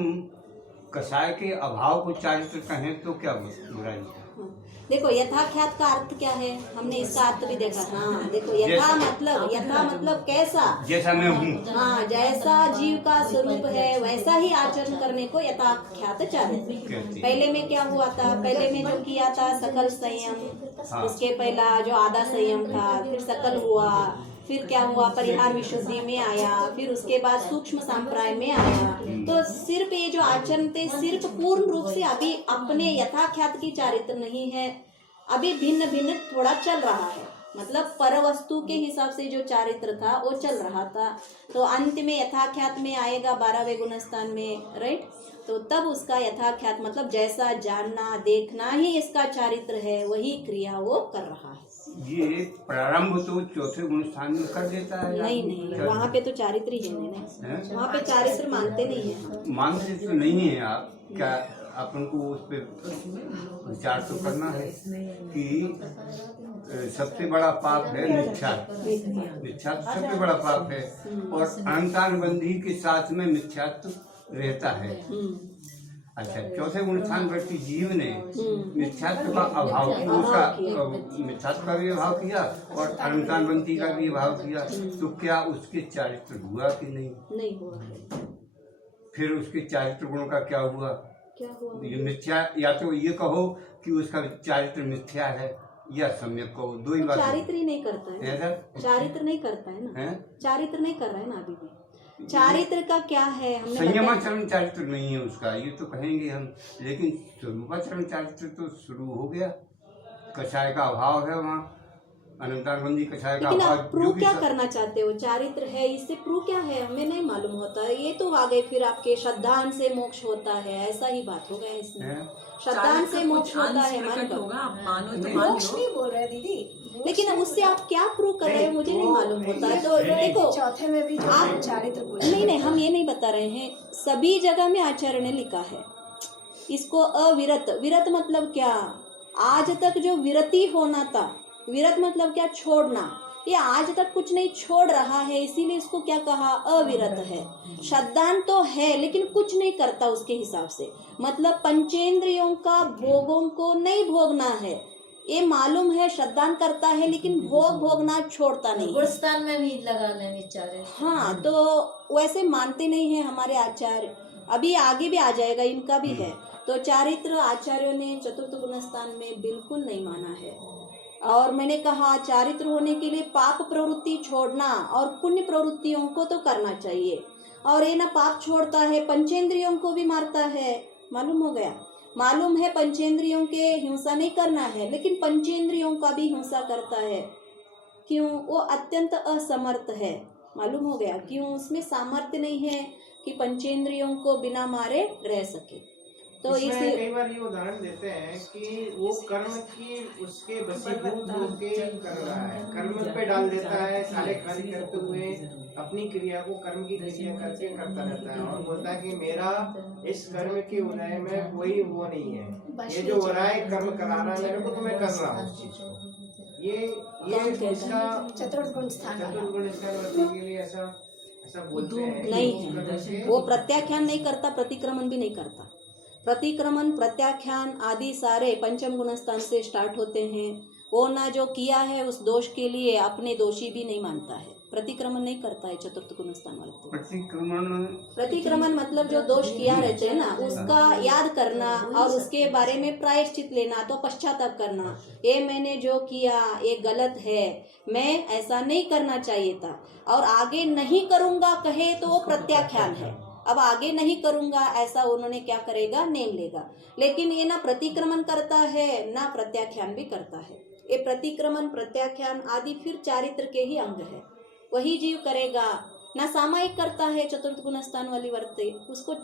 कषाय के अभाव को चारित्र कहें तो क्या बुराई है? हाँ। देखो यथाख्यात का अर्थ क्या है, हमने इसका अर्थ भी देखा। हाँ, देखो यथा मतलब कैसा, जैसा मैं हूँ। हाँ, जैसा जीव का स्वरूप है वैसा ही आचरण करने को यथाख्यात चारित्र। कहते हैं। पहले में क्या हुआ था, पहले में जो किया था सकल संयम, हाँ। उसके पहला जो आधा संयम था, फिर सकल हुआ, फिर क्या हुआ परिहार विशुद्धि में आया, फिर उसके बाद सूक्ष्म संप्राय में आया। तो सिर्फ ये जो आचरण थे सिर्फ पूर्ण रूप से अभी अपने यथाख्यात की चारित्र नहीं है, अभी भिन्न भिन्न थोड़ा चल रहा है। मतलब पर वस्तु के हिसाब से जो चारित्र था वो चल रहा था। तो अंत में यथाख्यात में आएगा 12वें गुणस्थान में, राइट? तो तब उसका यथाख्यात मतलब जैसा जानना देखना ही इसका चारित्र है, वही क्रिया वो कर रहा है। ये प्रारंभ तो चौथे गुण स्थान में कर देता है। नहीं, वहाँ पे तो चारित्र ही है नहीं, हैं? वहाँ पे चारित्र मानते नहीं है हम। मानते तो नहीं है आप, क्या अपन को उस पर विचार तो करना है कि सबसे बड़ा पाप है मिथ्या। मिथ्या तो सबसे बड़ा पाप है, और अनंतानुबंधी के साथ में मिथ्यात्व रहता है। अच्छा, चौथे गुण स्थान व्यक्ति जीव ने मिथ्यात्व का अभाव किया, उसका मिथ्यात्व का भी अभाव किया और अनंतानुबंधी का भी अभाव किया। तो क्या उसके चारित्र हुआ कि नहीं हुआ। फिर उसके चारित्र गुणों का क्या हुआ? क्या हुआ? ये मिथ्या, या तो ये कहो कि उसका चारित्र मिथ्या है, या सम्यक कहो, दो ही बात है। चारित्र ही नहीं करता है है ना, सर? चारित्र नहीं करता है ना, हैं? चारित्र नहीं कर रहा है ना अभी भी। चारित्र का क्या है हमने संयमाचरण चारित्र नहीं है उसका, ये तो कहेंगे हम, लेकिन स्वरूपाचरण चारित्र तो शुरू हो गया। कषाय का अभाव है वहाँ, अनंतानुबंधी कषाय का लेकिन अभाव। आप प्रूव क्या करना चाहते हो? चारित्र है, इससे प्रूव क्या है हमें नहीं मालूम होता है। ये तो आ गए फिर आपके श्रद्धान से मोक्ष होता है, ऐसा ही बात हो गया इसमें। श्रद्धान से मोक्ष होता है मन का। होगा, आप मानो तो मान मोक्ष लो। नहीं बोल रहे दीदी, लेकिन उससे आप क्या प्रूव कर रहे हैं मुझे नहीं मालूम होता है। तो देखो चौथे में भी जो आप चारित्र बोले नहीं, हम ये नहीं बता रहे हैं, सभी जगह में आचार्य ने लिखा है इसको अविरत। विरत मतलब क्या? आज तक जो विरति होना था, विरत मतलब क्या? छोड़ना। ये आज तक कुछ नहीं छोड़ रहा है, इसीलिए इसको क्या कहा? अविरत है। श्रद्धान तो है लेकिन कुछ नहीं करता उसके हिसाब से, मतलब पंचेंद्रियों का भोगों को नहीं भोगना है, ये मालूम है। श्रद्धान करता है लेकिन भोगना छोड़ता नहीं है। गुणस्थान में भी लगाने विचारे। हाँ, तो वैसे मानते नहीं है हमारे आचार्य, अभी आगे भी आ जाएगा, इनका भी है। तो चारित्र आचार्यों ने चतुर्थ गुणस्थान में बिल्कुल नहीं माना है। और मैंने कहा चारित्र होने के लिए पाप प्रवृत्ति छोड़ना और पुण्य प्रवृत्तियों को तो करना चाहिए। और ये ना पाप छोड़ता है, पंचेंद्रियों को भी मारता है। मालूम हो गया? मालूम है पंचेंद्रियों के हिंसा नहीं करना है, लेकिन पंचेंद्रियों का भी हिंसा करता है। क्यों? वो अत्यंत असमर्थ है। मालूम हो गया? क्यों? उसमें सामर्थ्य नहीं है कि पंचेंद्रियों को बिना मारे रह सके। तो इसमें इसलिए कई बार ये उदाहरण देते हैं कि वो कर्म की उसके वशीभूत होके कर रहा है, कर्म पे डाल देता है, सारे कार्य करते हुए अपनी क्रिया को कर्म की क्रिया करके करता रहता है, और बोलता है कि मेरा इस कर्म के उदय में कोई वो नहीं है, ये जो हो रहा है कर्म करा रहा है मेरे को, तो मैं कर रहा हूँ उस चीज को। ये इसका चतुर्गुण स्थान वाला। चतुर्गुण स्थान वर्ती के लिए ऐसा बोलते हैं। नहीं उसका है, कैसे- वो प्रत्याख्यान नहीं करता, प्रतिक्रमण भी नहीं करता। प्रतिक्रमण, प्रत्याख्यान आदि सारे पंचम गुण स्थान से स्टार्ट होते हैं। वो ना जो किया है उस दोष के लिए अपने दोषी भी नहीं मानता है, प्रतिक्रमण नहीं करता है चतुर्थ गुण स्थान वाला। प्रतिक्रमण मतलब जो दोष किया रहते हैं ना उसका याद करना और उसके बारे में प्रायश्चित लेना, तो पश्चाताप करना, ये मैंने जो किया ये गलत है, मैं ऐसा नहीं करना चाहिए था और आगे नहीं करूँगा कहे तो वो प्रत्याख्यान है। अब आगे नहीं करूँगा ऐसा उन्होंने क्या करेगा, नेम लेगा। लेकिन ये ना प्रतिक्रमण करता है ना प्रत्याख्यान भी करता है। ये प्रतिक्रमण, प्रत्याख्यान आदि फिर चारित्र के ही अंग है, वही जीव करेगा। ना सामायिक करता है चतुर्थ गुण स्थान वाली वर्ते, उसको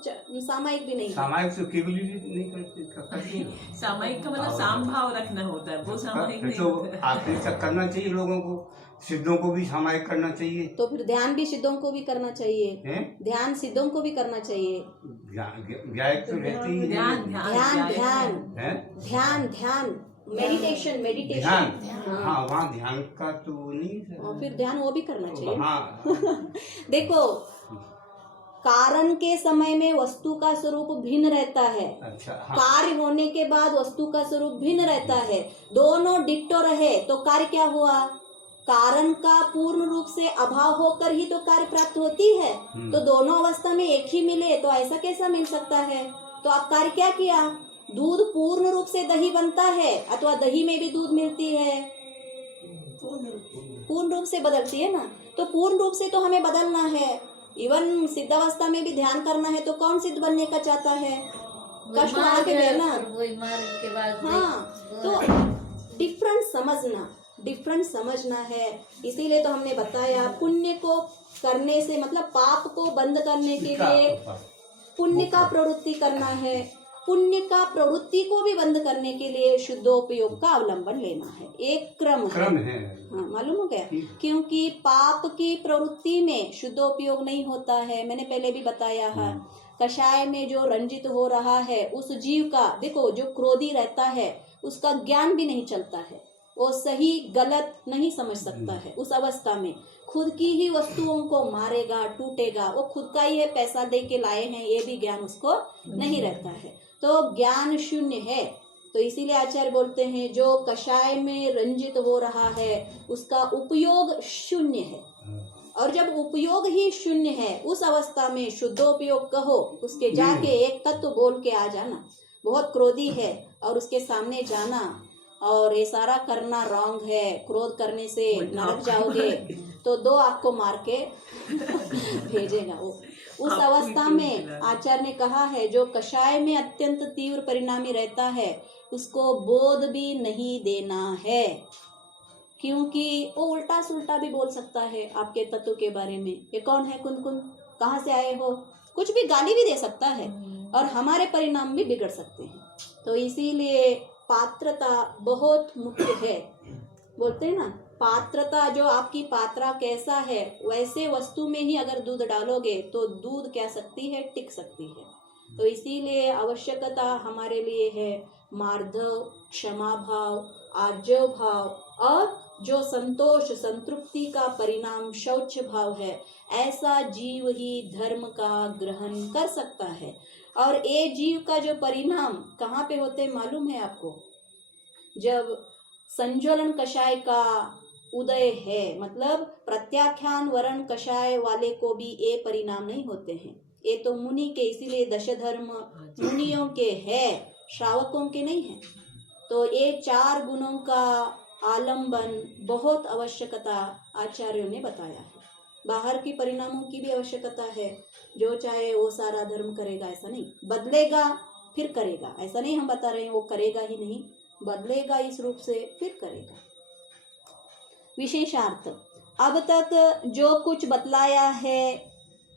सामायिक भी नहीं, सामायिक से केवल नहीं करते। सामायिक का मतलब साम भाव रखना होता है, वो सामायिक नहीं तो होता है। आखिर तक करना चाहिए लोगों को, सिद्धों को भी सामायिक करना चाहिए। तो फिर ध्यान भी सिद्धों को भी करना चाहिए, ध्यान सिद्धों को भी करना चाहिए। ज्ञायक तो रहती ही ध्यान ध्यान ध्यान है, ध्यान ध्यान मेडिटेशन, ध्यान। हाँ, वहाँ ध्यान का तो नहीं, और फिर ध्यान वो भी करना चाहिए। हाँ। देखो, कारण के समय में वस्तु का स्वरूप भिन्न रहता है, अच्छा, हाँ। कार्य होने के बाद वस्तु का स्वरूप भिन्न रहता है। दोनों डिक्टो रहे तो कार्य क्या हुआ, कारण का पूर्ण रूप से अभाव होकर ही तो कार्य प्राप्त होती है। तो दोनों अवस्था में एक ही मिले तो ऐसा कैसा मिल सकता है। तो आप कार्य क्या किया, दूध पूर्ण रूप से दही बनता है अथवा दही में भी दूध मिलती है, पूर्ण रूप से बदलती है ना। तो पूर्ण रूप से तो हमें बदलना है। इवन सिद्धावस्था में भी ध्यान करना है तो कौन सिद्ध बनने का चाहता है, कष्ट आके लेना। वही मार के बाद हाँ, तो डिफरेंट समझना है। इसीलिए तो हमने बताया पुण्य को करने से मतलब पाप को बंद करने के लिए पुण्य का प्रवृत्ति करना है, पुण्य का प्रवृत्ति को भी बंद करने के लिए शुद्धोपयोग का अवलंबन लेना है। एक क्रम है। हाँ, मालूम हो गया। क्योंकि पाप की प्रवृत्ति में शुद्धोपयोग नहीं होता है, मैंने पहले भी बताया है। कषाय में जो रंजित हो रहा है उस जीव का, देखो जो क्रोधी रहता है उसका ज्ञान भी नहीं चलता है, वो सही गलत नहीं समझ सकता है। उस अवस्था में खुद की ही वस्तुओं को मारेगा, टूटेगा, वो खुद का ही है, पैसा दे के लाए हैं, ये भी ज्ञान उसको नहीं रहता है। तो ज्ञान शून्य है। तो इसीलिए आचार्य बोलते हैं जो कषाय में रंजित हो रहा है उसका उपयोग शून्य है। और जब उपयोग ही शून्य है उस अवस्था में शुद्धोपयोग कहो, उसके जाके एक तत्व बोल के आ जाना। बहुत क्रोधी है और उसके सामने जाना और ये सारा करना रॉन्ग है, क्रोध करने से नरक जाओगे, तो दो आपको मार के भेजेगा वो। उस अवस्था में आचार्य ने कहा है जो कषाय में अत्यंत तीव्र परिणामी रहता है उसको बोध भी नहीं देना है, क्योंकि वो उल्टा सुल्टा भी बोल सकता है आपके तत्व के बारे में। ये कौन है, कुन कहाँ से आए हो, कुछ भी गाली भी दे सकता है और हमारे परिणाम भी बिगड़ सकते हैं। तो इसीलिए पात्रता बहुत मुख्य है। बोलते हैं ना, पात्रता, जो आपकी पात्रा कैसा है वैसे वस्तु में ही अगर दूध डालोगे तो दूध क्या सकती है, टिक सकती है। तो इसीलिए आवश्यकता हमारे लिए है मार्धव, क्षमा भाव, आर्जव भाव और जो संतोष संतृप्ति का परिणाम शौच भाव है, ऐसा जीव ही धर्म का ग्रहण कर सकता है। और ये जीव का जो परिणाम कहाँ पे होते हैं मालूम है आपको, जब संज्वलन कषाय का उदय है, मतलब प्रत्याख्यान वर्ण कषाय वाले को भी ये परिणाम नहीं होते हैं। ये तो मुनि के, इसीलिए दशधर्म मुनियों के है, श्रावकों के नहीं है। तो ये चार गुणों का आलंबन बहुत आवश्यकता आचार्यों ने बताया है। बाहर की परिणामों की भी आवश्यकता है, जो चाहे वो सारा धर्म करेगा ऐसा नहीं, बदलेगा फिर करेगा ऐसा नहीं। हम बता रहे हैं वो करेगा ही नहीं, बदलेगा इस रूप से फिर करेगा। विशेषार्थ, अब तक जो कुछ बतलाया है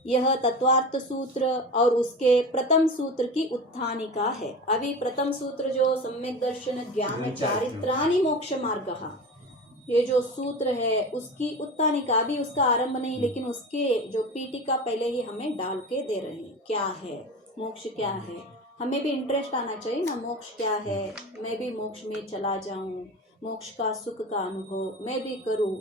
यह तत्वार्थ सूत्र और उसके प्रथम सूत्र की उत्थानिका है। अभी प्रथम सूत्र जो सम्यक दर्शन ज्ञान चारित्राणि मोक्ष मार्गः, ये जो सूत्र है उसकी उत्थानिका, अभी उसका आरंभ नहीं, लेकिन उसके जो पीठिका पहले ही हमें डाल के दे रहे हैं। क्या है मोक्ष, क्या है, हमें भी इंटरेस्ट आना चाहिए ना, मोक्ष क्या है, मैं भी मोक्ष में चला जाऊं, मोक्ष का सुख का अनुभव मैं भी करूं।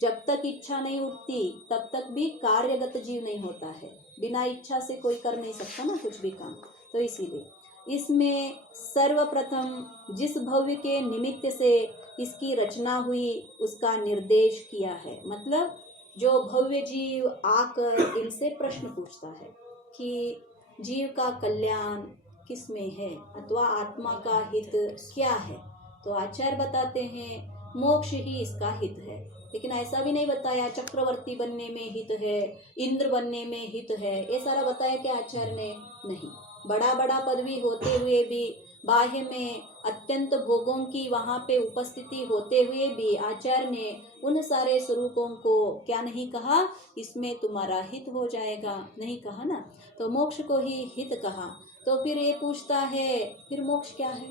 जब तक इच्छा नहीं उठती तब तक भी कार्यगत जीव नहीं होता है। बिना इच्छा से कोई कर नहीं सकता ना कुछ भी काम। तो इसीलिए इसमें सर्वप्रथम जिस भव्य के निमित्त से इसकी रचना हुई उसका निर्देश किया है। मतलब जो भव्य जीव आकर इनसे प्रश्न पूछता है कि जीव का कल्याण किस में है अथवा आत्मा का हित क्या है, तो आचार्य बताते हैं मोक्ष ही इसका हित है। लेकिन ऐसा भी नहीं बताया चक्रवर्ती बनने में हित है, इंद्र बनने में हित है, ये सारा बताया कि आचार्य ने नहीं। बड़ा बड़ा पदवी होते हुए भी, बाह्य में अत्यंत भोगों की वहाँ पे उपस्थिति होते हुए भी आचार्य ने उन सारे स्वरूपों को क्या नहीं कहा, इसमें तुम्हारा हित हो जाएगा, नहीं कहा ना। तो मोक्ष को ही हित कहा। तो फिर ये पूछता है फिर मोक्ष क्या है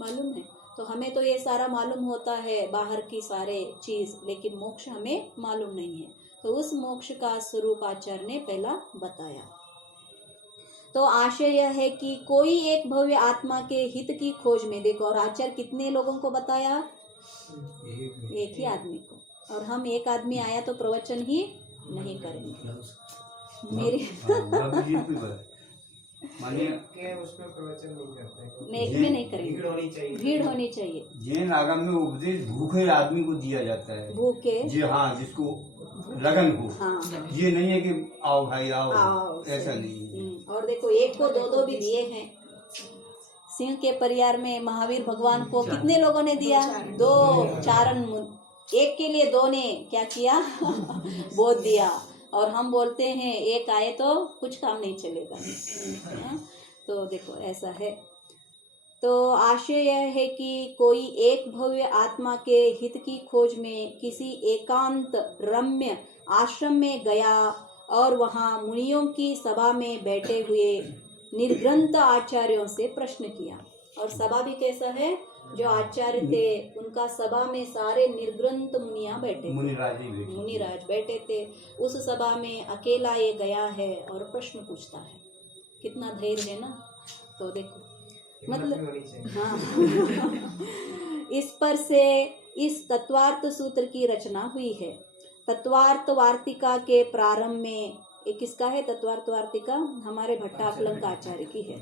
मालूम है? तो हमें तो ये सारा मालूम होता है बाहर की सारे चीज, लेकिन मोक्ष हमें मालूम नहीं है। तो उस मोक्ष का स्वरूप आचार्य ने पहला बताया। तो आशय यह है कि कोई एक भव्य आत्मा के हित की खोज में, देखो और आचार्य कितने लोगों को बताया, एक ही आदमी को। और हम एक आदमी आया तो प्रवचन ही नहीं करेंगे। मेरे मानिए के उसमें प्रवचन नहीं करते, नेक में नहीं करेंगे, भीड़ होनी चाहिए, भीड़ होनी चाहिए। जैन आगम में उपदेश भूखे आदमी को दिया जाता है, भूखे जी हाँ, जिसको लगन हो। हाँ ये नहीं है कि आओ भाई आओ, आओ, ऐसा नहीं है। और देखो एक को दो दो भी दिए हैं। सिंह के परिवार में महावीर भगवान को कितने लोगों ने दिया, दो चारण। एक के लिए दो ने क्या किया बोध दिया। और हम बोलते हैं एक आए तो कुछ काम नहीं चलेगा। तो देखो ऐसा है। तो आशय यह है कि कोई एक भव्य आत्मा के हित की खोज में किसी एकांत रम्य आश्रम में गया और वहाँ मुनियों की सभा में बैठे हुए निर्ग्रंथ आचार्यों से प्रश्न किया। और सभा भी कैसा है, जो आचार्य थे उनका सभा में सारे निर्ग्रंथ मुनियाँ बैठे थे, मुनिराज बैठे थे। उस सभा में अकेला ये गया है और प्रश्न पूछता है। कितना धैर्य है ना। तो देखो मतलब हाँ इस पर से इस तत्वार्थ सूत्र की रचना हुई है। तत्वार्थ वार्तिका के प्रारंभ में, एक किसका है तत्वार्थ वार्तिका, हमारे भट्टाकलंक आचार्य की है।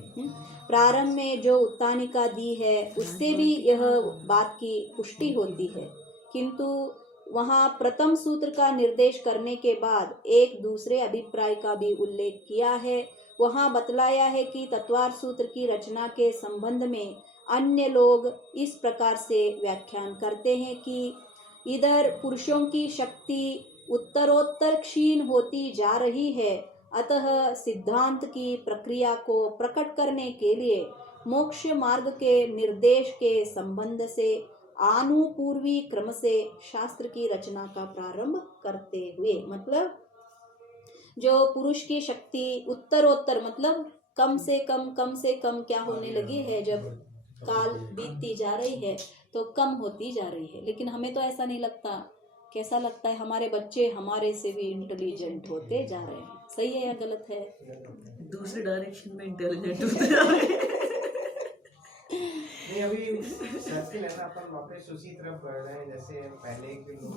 प्रारंभ में जो उत्तानिका दी है उससे भी यह बात की पुष्टि होती है, किंतु वहाँ प्रथम सूत्र का निर्देश करने के बाद एक दूसरे अभिप्राय का भी उल्लेख किया है। वहाँ बतलाया है कि तत्वार्थ सूत्र की रचना के संबंध में अन्य लोग इस प्रकार से व्याख्यान करते हैं कि इधर पुरुषों की शक्ति उत्तरोत्तर क्षीण होती जा रही है, अतः सिद्धांत की प्रक्रिया को प्रकट करने के लिए मोक्ष मार्ग के निर्देश के संबंध से आनुपूर्वी क्रम से शास्त्र की रचना का प्रारंभ करते हुए, मतलब जो पुरुष की शक्ति उत्तरोत्तर मतलब कम से कम क्या होने लगी है, जब काल बीतती जा रही है तो कम होती जा रही है। लेकिन हमें तो ऐसा नहीं लगता। कैसा लगता है, हमारे बच्चे हमारे से भी इंटेलिजेंट होते जा रहे हैं। सही है या गलत है? दूसरे डायरेक्शन में इंटेलिजेंट होते जा रहे हैं। नहीं, अभी सर्किल है ना, अपन वापस उसी तरफ बढ़ रहे हैं जैसे पहले के लोग।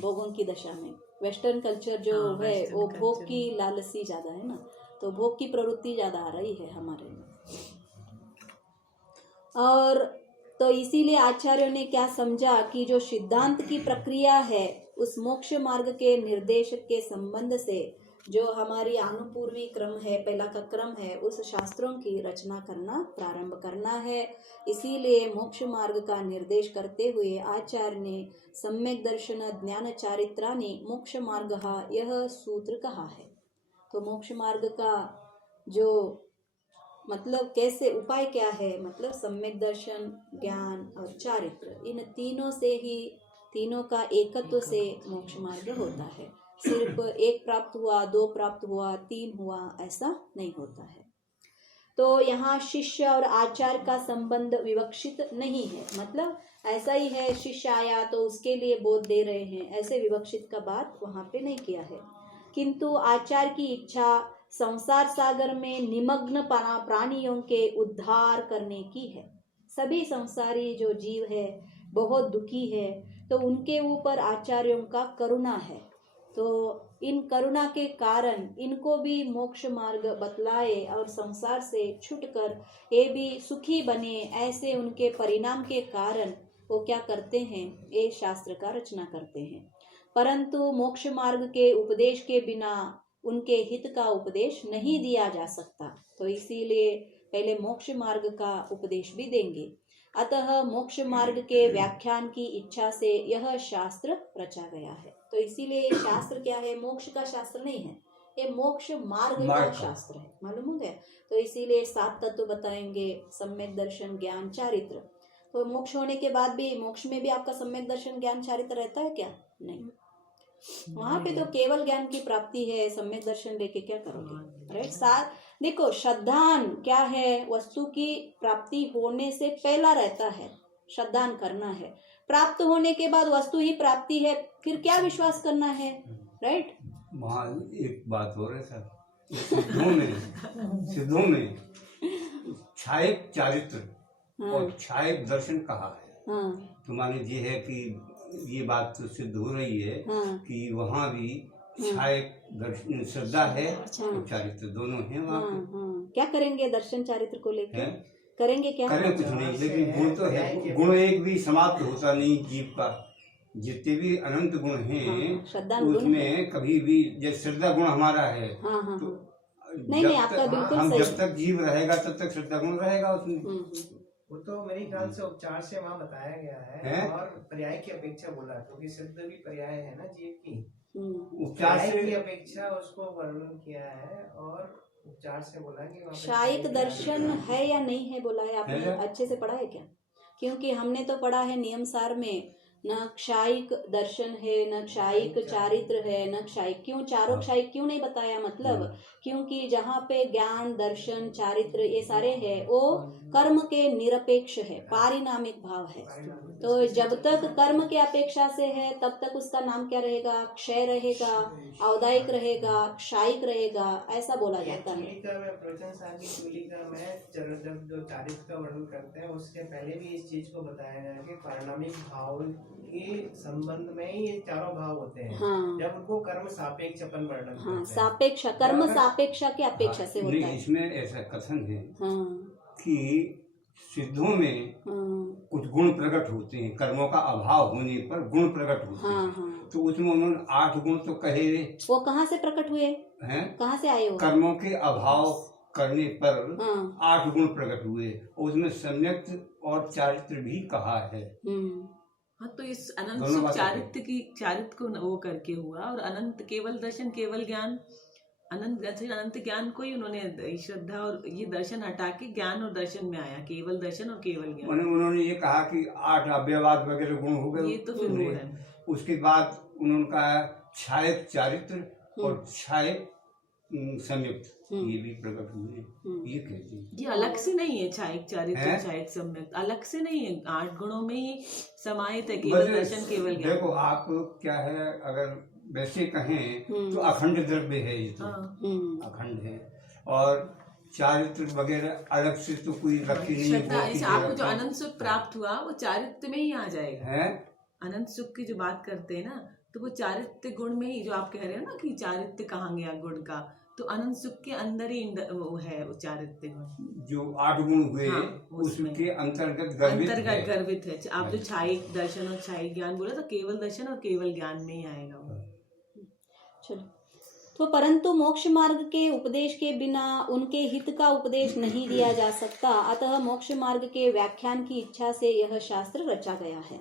भोगों की दशा में वेस्टर्न कल्चर जो है वो भोग की लालसी ज्यादा है ना, तो भोग की प्रवृत्ति ज्यादा आ रही है हमारे में। और तो इसीलिए आचार्यों ने क्या समझा कि जो सिद्धांत की प्रक्रिया है उस मोक्ष मार्ग के निर्देश के संबंध से जो हमारी आनुपूर्वी क्रम है, पहला का क्रम है, उस शास्त्रों की रचना करना प्रारंभ करना है। इसीलिए मोक्ष मार्ग का निर्देश करते हुए आचार्य ने सम्यक दर्शन ज्ञान चारित्राणि मोक्ष मार्ग यह सूत्र कहा है। तो मोक्ष मार्ग का जो मतलब कैसे उपाय क्या है, मतलब सम्यक दर्शन, ज्ञान और चारित्र, इन तीनों से ही, तीनों का एकत्व से मोक्ष मार्ग होता है। सिर्फ एक प्राप्त हुआ, दो प्राप्त हुआ, तीन हुआ, ऐसा नहीं होता है। तो यहाँ शिष्य और आचार्य का संबंध विवक्षित नहीं है, मतलब ऐसा ही है शिष्य आया तो उसके लिए बोध दे रहे हैं, ऐसे विवक्षित का बात वहाँ पे नहीं किया है। किंतु आचार्य की इच्छा संसार सागर में निमग्न प्राणियों के उद्धार करने की है। सभी संसारी जो जीव है बहुत दुखी है, तो उनके ऊपर आचार्यों का करुणा है। तो इन करुणा के कारण इनको भी मोक्ष मार्ग बतलाए और संसार से छूटकर ये भी सुखी बने, ऐसे उनके परिणाम के कारण वो क्या करते हैं, ये शास्त्र का रचना करते हैं। परंतु मोक्ष मार्ग के उपदेश के बिना उनके हित का उपदेश नहीं दिया जा सकता, तो इसीलिए पहले मोक्ष मार्ग का उपदेश भी देंगे। अतः मोक्ष मार्ग के व्याख्यान की इच्छा से यह शास्त्र रचा गया है। तो इसीलिए ये शास्त्र क्या है, मोक्ष का शास्त्र नहीं है, ये मोक्ष मार्ग का शास्त्र है, मालूम हो गया। तो इसीलिए 7 तत्व बताएंगे, सम्यक दर्शन, ज्ञान, चारित्र। तो मोक्ष होने के बाद भी, मोक्ष में भी आपका सम्यक दर्शन, ज्ञान, चारित्र रहता है क्या? नहीं, वहां पे तो केवल ज्ञान की प्राप्ति है, सम्यक दर्शन लेके क्या करोगे, राइट। साथ देखो, श्रद्धान क्या है, वस्तु की प्राप्ति होने से पहला रहता है, श्रद्धान करना है। प्राप्त होने के बाद वस्तु ही प्राप्ति है, फिर क्या विश्वास करना है, राइट। वहाँ एक बात हो रही सर, सिद्धों में छायक चारित्र और छायक दर्शन कहा है। तो माने ये है कि ये बात तो सिद्ध हो रही है कि वहाँ भी छायक दर्शन, श्रद्धा है और चारित्र दोनों हैं वहाँ पे। क्या करेंगे दर्शन चारित्र को लेकर, करेंगे क्या? करें कुछ नहीं, लेकिन गुण तो है, गुण एक भी समाप्त होता नहीं जीव का। जितने भी अनंत गुण हैं उसमें कभी भी, जैसे श्रद्धा गुण हमारा है, तो नहीं, आपका बिल्कुल हम सही। जब तक जीव रहेगा तब तक श्रद्धा गुण रहेगा उसमें। वो तो मेरे ख्याल से उपचार से वहाँ बताया गया है और पर्याय की अपेक्षा बोला, क्योंकि सिद्ध भी पर्याय है ना जीव की, उपचार से की अपेक्षा उसको वर्णन किया है और उपचार से बोला कि शायिक दर्शन है या नहीं है बोला है आपने, अच्छे से पढ़ा है क्या? क्योंकि हमने तो पढ़ा है नियम सार में, न क्षायिक दर्शन है, न क्षायिक चारित्र है, न क्षायिक। क्यों चारों क्षायिक क्यों नहीं बताया? मतलब क्योंकि जहाँ पे ज्ञान, दर्शन, चारित्र ये सारे है वो कर्म के निरपेक्ष है, पारिणामिक भाव है। तो जब तक कर्म के अपेक्षा से है तब तक उसका नाम क्या रहेगा? क्षय रहेगा, औदायिक रहेगा, क्षायिक रहेगा, ऐसा बोला जाता है। जब जो चारित्र का वर्णन करते हैं उसके पहले भी इस चीज को बताया गया कि पारिणामिक भाव के संबंध में ही ये चारों भाव होते हैं। जब उनको कर्म सापेक्ष अपन वर्णन सापेक्ष, कर्म सापेक्षा के अपेक्षा से होता है। इसमें ऐसा कथन है कि सिद्धों में कुछ गुण प्रकट होते हैं, कर्मों का अभाव होने पर गुण प्रकट होते हैं। तो उसमें उन्होंने 8 गुण तो कहे। वो कहाँ से प्रकट हुए हैं? कहाँ से आए हो? कर्मों के अभाव करने पर 8 गुण प्रकट हुए, उसमें सम्यक और चारित्र भी कहा है। हाँ, तो इस अनंत सुख चारित्र को वो करके हुआ, और अनंत केवल दर्शन, केवल ज्ञान, अनंत ज्ञान को ही उन्होंने श्रद्धा और ये दर्शन हटा के ज्ञान और दर्शन में आया, केवल दर्शन और केवल ज्ञान। उन्होंने ये कहा कि 8 अव्ययवाद वगैरह गुण हो गए, ये तो फिर वो है। उसके बाद उन्होंने कहा छायक चारित्र और छायक संयुक्त, ये भी प्रकट हुए। ये कहते हैं ये अलग से नहीं है, छायक चारित्र, छायक संयुक्त अलग से नहीं है, 8 गुणों में ही समाहित है, केवल दर्शन, केवल ज्ञान। देखो आप क्या है, अगर वैसे कहें तो अखंड द्रव्य है, ये तो अखंड है, और चारित्र वगैरह अलग से तो कोई रखी नहीं है। आपको जो अनंत सुख प्राप्त हुआ वो चारित्र में ही आ जाएगा है। अनंत सुख की जो बात करते हैं ना, तो वो चारित्र गुण में ही, जो आप कह रहे हो ना कि चारित्र कहाँ गया गुण का, तो अनंत सुख के अंदर ही वो है वो चारित्र गुण। जो 8 गुण हुए उसके अंतर्गत गर्भित है। आप जो छायिक दर्शन और छायिक ज्ञान बोला, तो केवल दर्शन और केवल ज्ञान में ही आएगा वो। चलो, तो परंतु मोक्ष मार्ग के उपदेश के बिना उनके हित का उपदेश नहीं दिया जा सकता, अतः मोक्ष मार्ग के व्याख्यान की इच्छा से यह शास्त्र रचा गया है।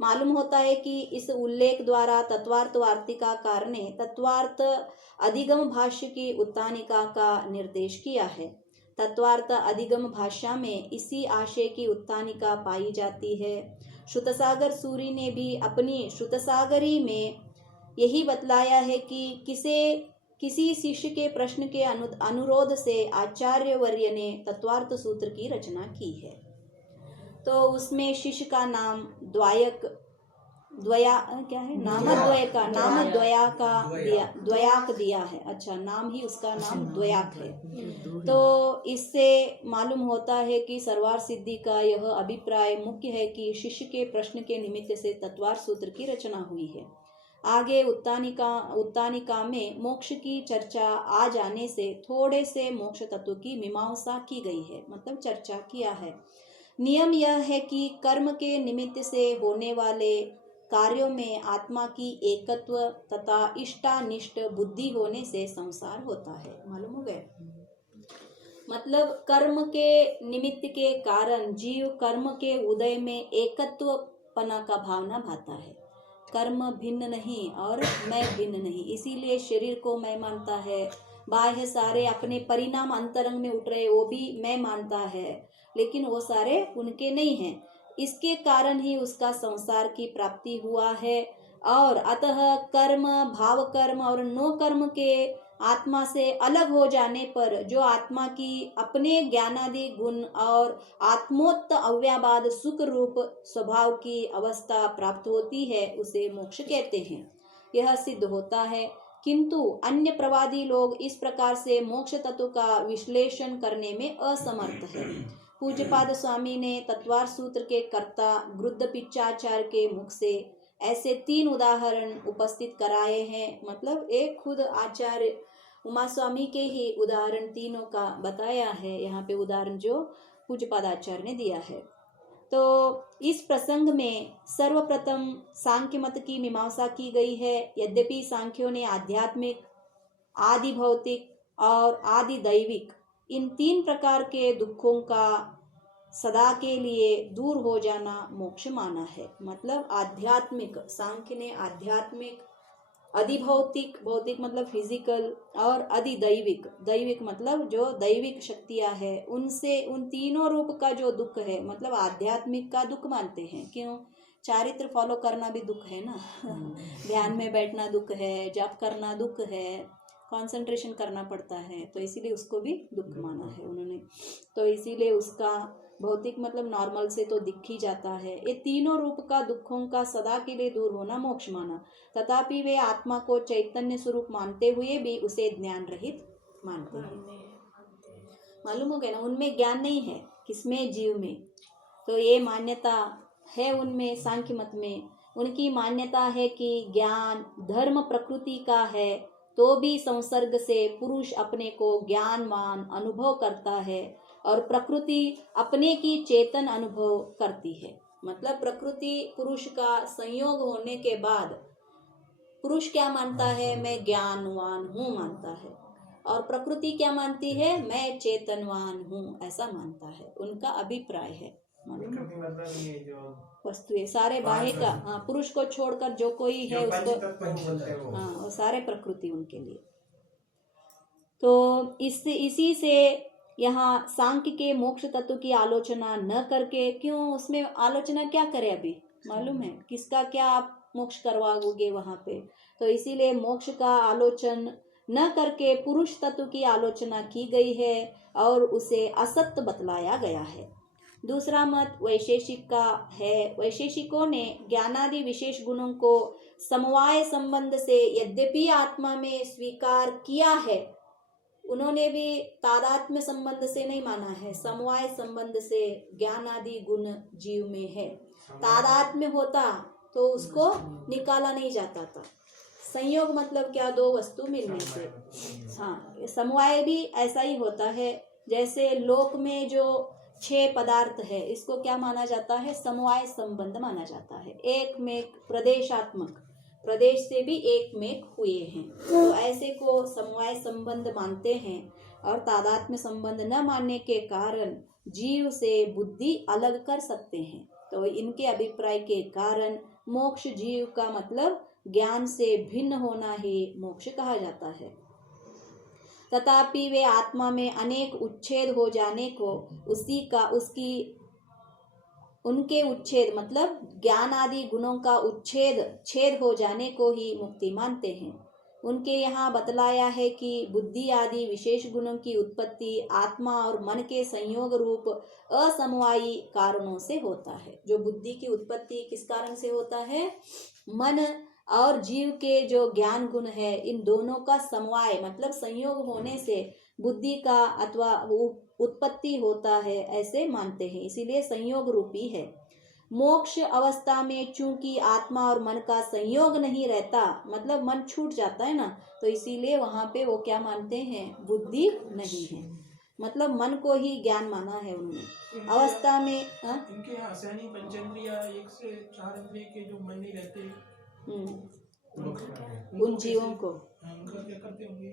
मालूम होता है कि इस उल्लेख द्वारा तत्वार्थ वार्तिकाकार ने तत्वार्थ अधिगम भाष्य की उत्तानिका का निर्देश किया है। तत्वार्थ अधिगम भाष्य में इसी आशय की उत्तानिका पाई जाती है। श्रुतसागर सूरी ने भी अपनी श्रुतसागरी में यही बतलाया है कि किसी शिष्य के प्रश्न के अनुरोध से आचार्य वर्य ने तत्वार्थ सूत्र की रचना की है। तो उसमें शिष्य का नाम द्वायक क्या है, द्वयाक दिया है। अच्छा, नाम ही उसका नाम द्वयाक है। तो इससे मालूम होता है कि सरवार सिद्धि का यह अभिप्राय मुख्य है कि शिष्य के प्रश्न के निमित्त से तत्वार सूत्र की रचना हुई है। आगे उत्तानिका में मोक्ष की चर्चा आ जाने से थोड़े से मोक्ष तत्व की मीमांसा की गई है, मतलब चर्चा किया है। नियम यह है कि कर्म के निमित्त से होने वाले कार्यों में आत्मा की एकत्व तथा इष्टानिष्ट बुद्धि होने से संसार होता है। मालूम हो गया? मतलब कर्म के निमित्त के कारण जीव कर्म के उदय में एकत्वपना का भावना भाता है। कर्म भिन्न नहीं और मैं भिन्न नहीं, इसीलिए शरीर को मैं मानता है, बाह्य सारे अपने परिणाम अंतरंग में उठ रहे वो भी मैं मानता है, लेकिन वो सारे उनके नहीं हैं। इसके कारण ही उसका संसार की प्राप्ति हुआ है। और अतः कर्म, भाव कर्म और नो कर्म के आत्मा से अलग हो जाने पर जो आत्मा की अपने ज्ञानादि गुण और आत्मोत्त अव्याबाद सुख रूप स्वभाव की अवस्था प्राप्त होती है उसे मोक्ष कहते हैं। यह सिद्ध होता है, किंतु अन्य प्रवादी लोग इस प्रकार से मोक्ष तत्व का विश्लेषण करने में असमर्थ है। पूज्यपाद स्वामी ने तत्वार सूत्र के कर्ता गृद्ध पिच्चाचार्य के मुख से ऐसे 3 उदाहरण उपस्थित कराए हैं। मतलब एक खुद आचार्य उमा स्वामी के ही उदाहरण तीनों का बताया है यहाँ पे, उदाहरण जो पूज्यपाद आचार्य ने दिया है। तो इस प्रसंग में सर्वप्रथम सांख्य मत की मीमांसा की गई है। यद्यपि सांख्यों ने आध्यात्मिक, आदि भौतिक और आदि दैविक इन 3 प्रकार के दुखों का सदा के लिए दूर हो जाना मोक्ष माना है। मतलब आध्यात्मिक, सांख्य ने आध्यात्मिक, अधिभौतिक, भौतिक मतलब फिजिकल, और अधिदैविक, दैविक मतलब जो दैविक शक्तियां है, उनसे उन तीनों रूप का जो दुख है, मतलब आध्यात्मिक का दुख मानते हैं। क्यों? चारित्र फॉलो करना भी दुख है ना। ध्यान में बैठना दुख है, जप करना दुख है, कंसंट्रेशन करना पड़ता है, तो इसीलिए उसको भी दुख माना है उन्होंने। तो इसीलिए उसका भौतिक मतलब नॉर्मल से तो दिख ही जाता है। ये तीनों रूप का दुखों का सदा के लिए दूर होना मोक्ष माना। तथापि वे आत्मा को चैतन्य स्वरूप मानते हुए भी उसे ज्ञान रहित मानते हैं। मालूम हो गया ना, उनमें ज्ञान नहीं है, किसमें? जीव में। तो ये मान्यता है उनमें, सांख्य मत में उनकी मान्यता है कि ज्ञान धर्म प्रकृति का है, तो भी संसर्ग से पुरुष अपने को ज्ञानवान अनुभव करता है और प्रकृति अपने की चेतन अनुभव करती है। मतलब प्रकृति पुरुष का संयोग होने के बाद पुरुष क्या मानता है? मैं ज्ञानवान हूँ मानता है, और प्रकृति क्या मानती है? मैं चेतनवान हूँ, ऐसा मानता है। उनका अभिप्राय है। मतलब ये जो वस्तु है सारे बाह्य का, हाँ, पुरुष को छोड़कर जो कोई है उसको, हाँ, वो सारे प्रकृति उनके लिए। तो इसी से यहाँ सांख्य के मोक्ष तत्व की आलोचना न करके, क्यों उसमें आलोचना क्या करे? अभी मालूम है किसका क्या आप मोक्ष करवाओगे वहां पे। तो इसीलिए मोक्ष का आलोचन न करके पुरुष तत्व की आलोचना की गई है और उसे असत्य बतलाया गया है। दूसरा मत वैशेषिक का है। वैशेषिकों ने ज्ञानादि विशेष गुणों को समवाय संबंध से यद्यपि आत्मा में स्वीकार किया है, उन्होंने भी तादात्म्य संबंध से नहीं माना है, समवाय संबंध से ज्ञान आदि गुण जीव में है। तादात्म्य होता तो उसको निकाला नहीं जाता था। संयोग मतलब क्या? 2 वस्तु मिलने से। हाँ, समवाय भी ऐसा ही होता है। जैसे लोक में जो 6 पदार्थ है, इसको क्या माना जाता है? समवाय संबंध माना जाता है। एक में प्रदेशात्मक, प्रदेश से भी एक में हुए हैं, तो ऐसे को समवाय संबंध मानते हैं। और तादात्म्य संबंध न मानने के कारण जीव से बुद्धि अलग कर सकते हैं। तो इनके अभिप्राय के कारण मोक्ष जीव का मतलब ज्ञान से भिन्न होना ही मोक्ष कहा जाता है। तथापि वे आत्मा में अनेक उच्छेद हो जाने को उनके उच्छेद मतलब ज्ञान आदि गुणों का छेद हो जाने को ही मुक्ति मानते हैं। उनके यहाँ बतलाया है कि बुद्धि आदि विशेष गुणों की उत्पत्ति आत्मा और मन के संयोग रूप असमवायी कारणों से होता है। जो बुद्धि की उत्पत्ति किस कारण से होता है? मन और जीव के जो ज्ञान गुण है, इन दोनों का समवाय मतलब संयोग होने से बुद्धि का अथवा उत्पत्ति होता है, ऐसे मानते हैं। इसीलिए संयोग रूपी है। मोक्ष अवस्था में चूंकि आत्मा और मन का संयोग नहीं रहता, मतलब मन छूट जाता है ना, तो इसीलिए वहां पे वो क्या मानते हैं? बुद्धि नहीं है, मतलब मन को ही ज्ञान माना है उन्होंने। अवस्था में इनके यहाँ असहनी पंचेंद्रिय 1 से 4 इंद्रिय के जो मन नहीं रहते, उन जीवों को उनका क्या करते होंगे?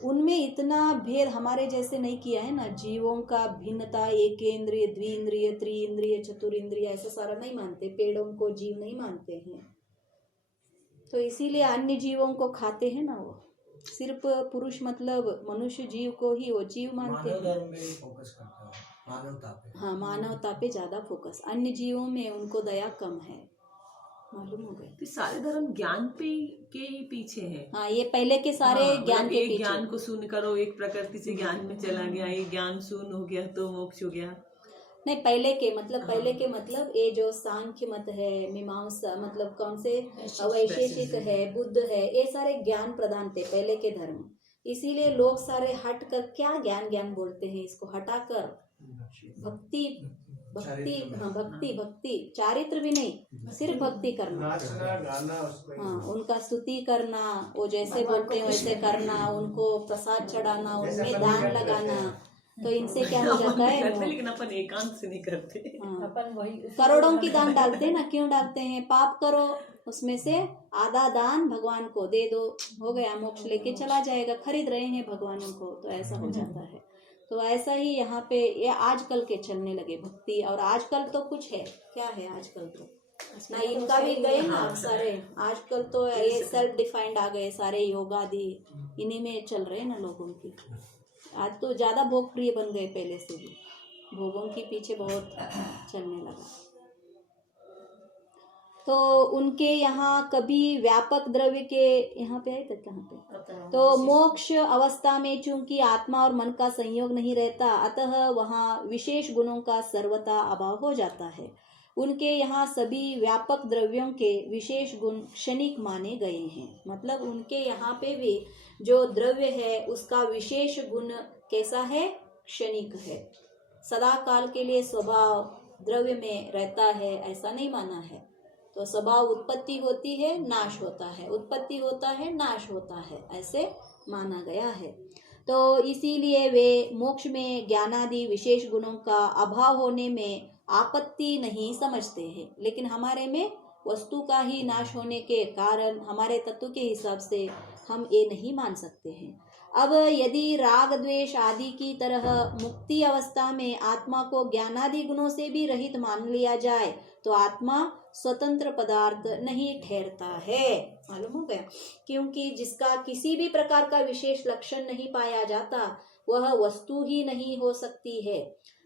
उनमें इतना भेद हमारे जैसे नहीं किया है ना। जीवों का भिन्नता, एकेंद्रिय, द्विइंद्रिय, त्रिइंद्रिय, चतुरिंद्रिय, ऐसा सारा नहीं मानते। पेड़ों को जीव नहीं मानते हैं, तो इसीलिए अन्य जीवों को खाते हैं ना। वो सिर्फ पुरुष मतलब मनुष्य जीव को ही वो जीव मानते हैं। फोकस करता है मानवता पे। हाँ, मानवता पे ज्यादा फोकस। अन्य जीवों में उनको दया कम है, मालूम हो गया। तो सारे धर्म ज्ञान पे के ही पीछे है। हाँ, ये पहले के सारे ज्ञान के एक पीछे। ज्ञान को शून्य करो, एक प्रकृति से ज्ञान में चला गया, एक ज्ञान शून्य हो गया तो मोक्ष हो गया। नहीं, पहले के मतलब ये जो सांख्य मत है, मीमांसा मतलब कौन से वैशेषिक है, बुद्ध है, ये सारे ज्ञान प्रधान थे पहले के धर्म। इसीलिए लोग सारे हट कर क्या ज्ञान बोलते हैं, इसको हटाकर भक्ति भक्ति हाँ भक्ति चारित्र भी नहीं, सिर्फ भक्ति करना, नाचना गाना उसको हाँ, उनका स्तुति करना, वो जैसे बोलते हैं वैसे करना, उनको प्रसाद चढ़ाना, उनमें दान लगाना। तो इनसे क्या हो जाता है? लेकिन अपन एकांत से नहीं करते। अपन वही करोड़ों की दान डालते हैं ना, क्यों डालते हैं? पाप करो, उसमें से आधा दान भगवान को दे दो, हो गया, मोक्ष लेके चला जाएगा। खरीद रहे हैं भगवानों को, तो ऐसा हो जाता है। तो ऐसा ही यहाँ पे ये आजकल के चलने लगे भक्ति। और आजकल तो कुछ है, क्या है आजकल? तो ना इनका भी गए ना सारे। आजकल तो ये सेल्फ डिफाइंड आ गए सारे, योगादि इन्हीं में चल रहे हैं ना लोगों की। आज तो ज्यादा भोग प्रिय बन गए पहले से भी, भोगों के पीछे बहुत चलने लगा। तो उनके यहाँ कभी व्यापक द्रव्य के यहाँ पे है कहाँ पे? तो मोक्ष अवस्था में चूंकि आत्मा और मन का संयोग नहीं रहता, अतः वहाँ विशेष गुणों का सर्वथा अभाव हो जाता है। उनके यहाँ सभी व्यापक द्रव्यों के विशेष गुण क्षणिक माने गए हैं। मतलब उनके यहाँ पे भी जो द्रव्य है उसका विशेष गुण कैसा है? क्षणिक है, सदा काल के लिए स्वभाव द्रव्य में रहता है, ऐसा नहीं माना है। तो स्वभाव उत्पत्ति होती है, नाश होता है, उत्पत्ति होता है, नाश होता है, ऐसे माना गया है। तो इसीलिए वे मोक्ष में ज्ञानादि विशेष गुणों का अभाव होने में आपत्ति नहीं समझते हैं। लेकिन हमारे में वस्तु का ही नाश होने के कारण हमारे तत्व के हिसाब से हम ये नहीं मान सकते हैं। अब यदि राग द्वेष आदि की तरह मुक्ति अवस्था में आत्मा को ज्ञानादि गुणों से भी रहित मान लिया जाए तो आत्मा स्वतंत्र पदार्थ नहीं ठहरता है। मालूम हो गया? क्योंकि जिसका किसी भी प्रकार का विशेष लक्षण नहीं पाया जाता वह वस्तु ही नहीं हो सकती है।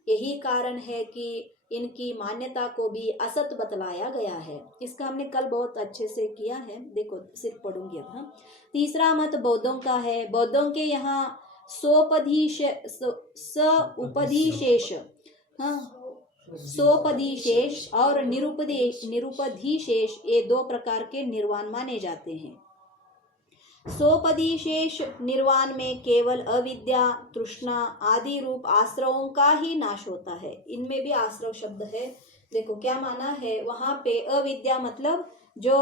यही कारण है कि इनकी मान्यता को भी असत बतलाया गया है। इसका हमने कल बहुत अच्छे से किया है, देखो सिर्फ पढ़ूंगी अब। हाँ, तीसरा मत बौद्धों का है। बौद्धों के यहाँ सोपधिशेष, हाँ, सोपधिशेष और निरुपधिशेष, ये दो प्रकार के निर्वाण माने जाते हैं। सोपधिशेष निर्वाण में केवल अविद्या, तृष्णा आदि रूप आश्रवों का ही नाश होता है। इनमें भी आश्रव शब्द है, देखो क्या माना है वहां पे। अविद्या मतलब जो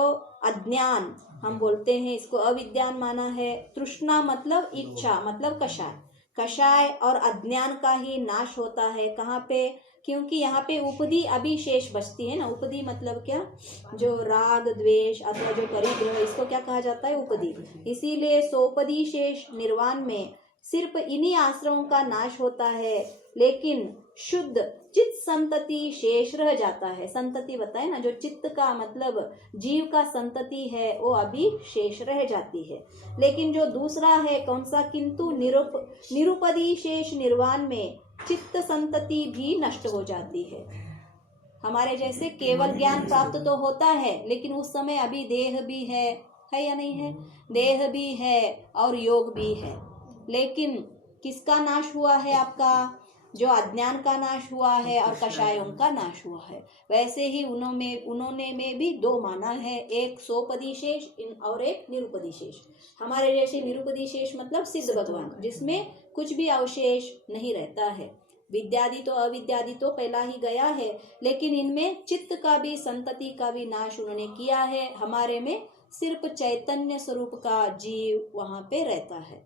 अज्ञान हम बोलते हैं, इसको अविद्यान माना है। तृष्णा मतलब इच्छा, मतलब कषाय, कषाय और अज्ञान का ही नाश होता है। कहाँ पे? क्योंकि यहाँ पे उपधि अभी शेष बचती है ना। उपधि मतलब क्या? जो राग द्वेष अथवा जो परिग्रह, इसको क्या कहा जाता है? उपधि। इसीलिए सोपधि शेष निर्वाण में सिर्फ इन्हीं आश्रमों का नाश होता है, लेकिन शुद्ध चित्त संतति शेष रह जाता है। संतति बताए ना, जो चित्त का मतलब जीव का संतति है वो अभी शेष रह जाती है। लेकिन जो दूसरा है कौन सा? किंतु निरुपधि शेष निर्वाण में चित्त संतति भी नष्ट हो जाती है। हमारे जैसे केवल ज्ञान प्राप्त तो होता है, लेकिन उस समय अभी देह भी है है या नहीं है? देह भी है और योग भी है, लेकिन किसका नाश हुआ है? आपका जो अज्ञान का नाश हुआ है और कषायों का नाश हुआ है। वैसे ही उन्होंने में भी दो माना है, एक सोपदी शेष और एक निरुपदी शेष। हमारे जैसे निरुपदी शेष मतलब सिद्ध भगवान, जिसमें कुछ भी अवशेष नहीं रहता है। विद्यादि तो अविद्यादि तो पहला ही गया है, लेकिन इनमें चित्त का भी संतति का भी नाश उन्होंने किया है। हमारे में सिर्फ चैतन्य स्वरूप का जीव वहां पे रहता है।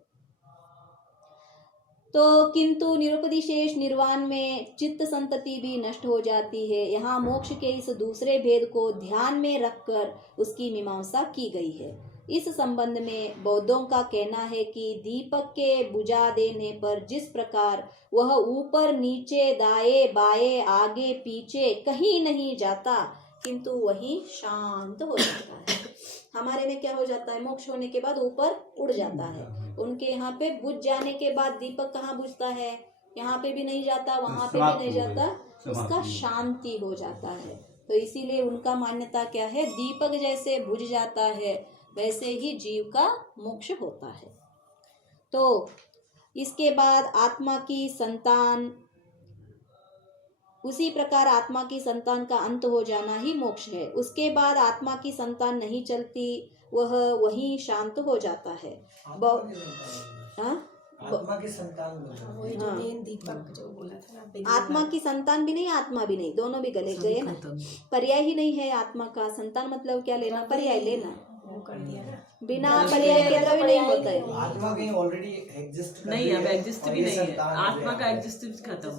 तो किंतु निरुपदी शेष निर्वाण में चित्त संतति भी नष्ट हो जाती है। यहाँ मोक्ष के इस दूसरे भेद को ध्यान में रखकर उसकी मीमांसा की गई है। इस संबंध में बौद्धों का कहना है कि दीपक के बुझा देने पर जिस प्रकार वह ऊपर नीचे दाएं बाएं आगे पीछे कहीं नहीं जाता, किंतु वही शांत हो जाता है। हमारे में क्या हो जाता है? मोक्ष होने के बाद ऊपर उड़ जाता है। उनके यहाँ पे बुझ जाने के बाद दीपक कहाँ बुझता है? यहाँ पे भी नहीं जाता, वहां पे भी नहीं जाता, उसका शांति हो जाता है। तो इसीलिए उनका मान्यता क्या है? दीपक जैसे बुझ जाता है वैसे ही जीव का मोक्ष होता है। तो इसके बाद आत्मा की संतान, उसी प्रकार आत्मा की संतान का अंत हो जाना ही मोक्ष है। उसके बाद आत्मा की संतान नहीं चलती, वह वहीं शांत हो जाता है। आत्मा की संतान दीपक जो बोला था ना, आत्मा की संतान भी नहीं, आत्मा भी नहीं, दोनों भी गले गए ना। पर्याय ही नहीं है आत्मा का। संतान मतलब क्या लेना? पर्याय लेना। वो कर दिया ना, बिना पर्याय के द्रव्य नहीं होता है। आत्मा कहीं ऑलरेडी एग्जिस्ट नहीं, अब एग्जिस्ट भी नहीं है, आत्मा का एग्जिस्टेंस खत्म,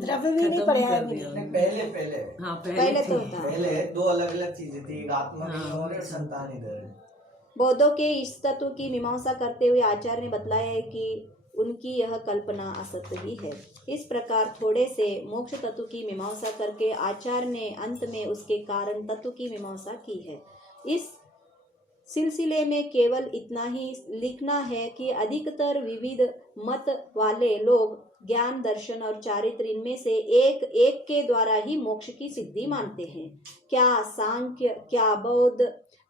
द्रव्य भी नहीं पर्याय भी पहले पहले तो होता है। पहले दो अलग अलग चीजें थी, एक आत्मा कहीं और, एक संतान इधर है। बौद्धों के इस तत्व की मीमांसा करते हुए आचार्य ने बतलाया है कि उनकी यह कल्पना असत्य ही है। इस प्रकार थोड़े से मोक्ष तत्व की मीमांसा करके आचार्य ने अंत में उसके कारण तत्व की मीमांसा की है। इस सिलसिले में केवल इतना ही लिखना है कि अधिकतर विविध मत वाले लोग ज्ञान, दर्शन और चारित्र इनमें से एक के द्वारा ही मोक्ष की सिद्धि मानते हैं। क्या सांख्य, क्या बौद्ध,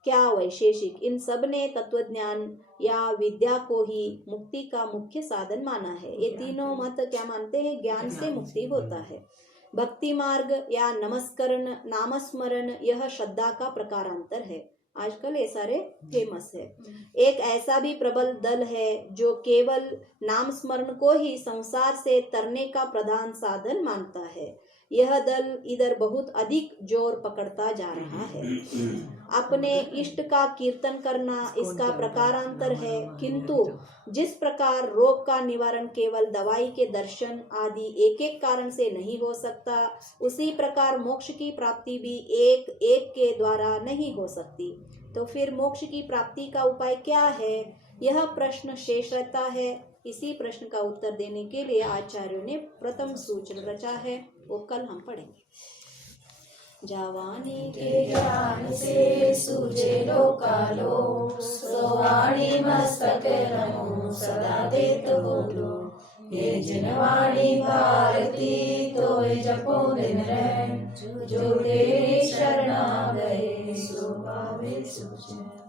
क्या वैशेषिक, इन सब ने तत्वज्ञान या विद्या को ही मुक्ति का मुख्य साधन माना है। ये तीनों मत क्या मानते हैं? ज्ञान से मुक्ति होता है। भक्ति मार्ग या नमस्करण, नामस्मरण, यह श्रद्धा का प्रकारांतर है। आजकल ये सारे फेमस है। एक ऐसा भी प्रबल दल है जो केवल नाम स्मरण को ही संसार से तरने का प्रधान साधन मानता है। यह दल इधर बहुत अधिक जोर पकड़ता जा रहा है। अपने इष्ट का कीर्तन करना इसका प्रकारांतर है, किंतु जिस प्रकार रोग का निवारण केवल दवाई के दर्शन आदि एक एक कारण से नहीं हो सकता, उसी प्रकार मोक्ष की प्राप्ति भी एक एक के द्वारा नहीं हो सकती। तो फिर मोक्ष की प्राप्ति का उपाय क्या है? यह प्रश्न शेष रहता है। इसी प्रश्न का उत्तर देने के लिए आचार्यों ने प्रथम सूत्र रचा है, वो कल हम पढ़ेंगे। जावानी के ज्ञान से सूझे लोकालो, सोवाणी मस्तक नमो सदा देत बोलो। हे जनवाणी भारती तोय जपो दिन रैन, जो तेरी शरणा गए सो पावे सुख।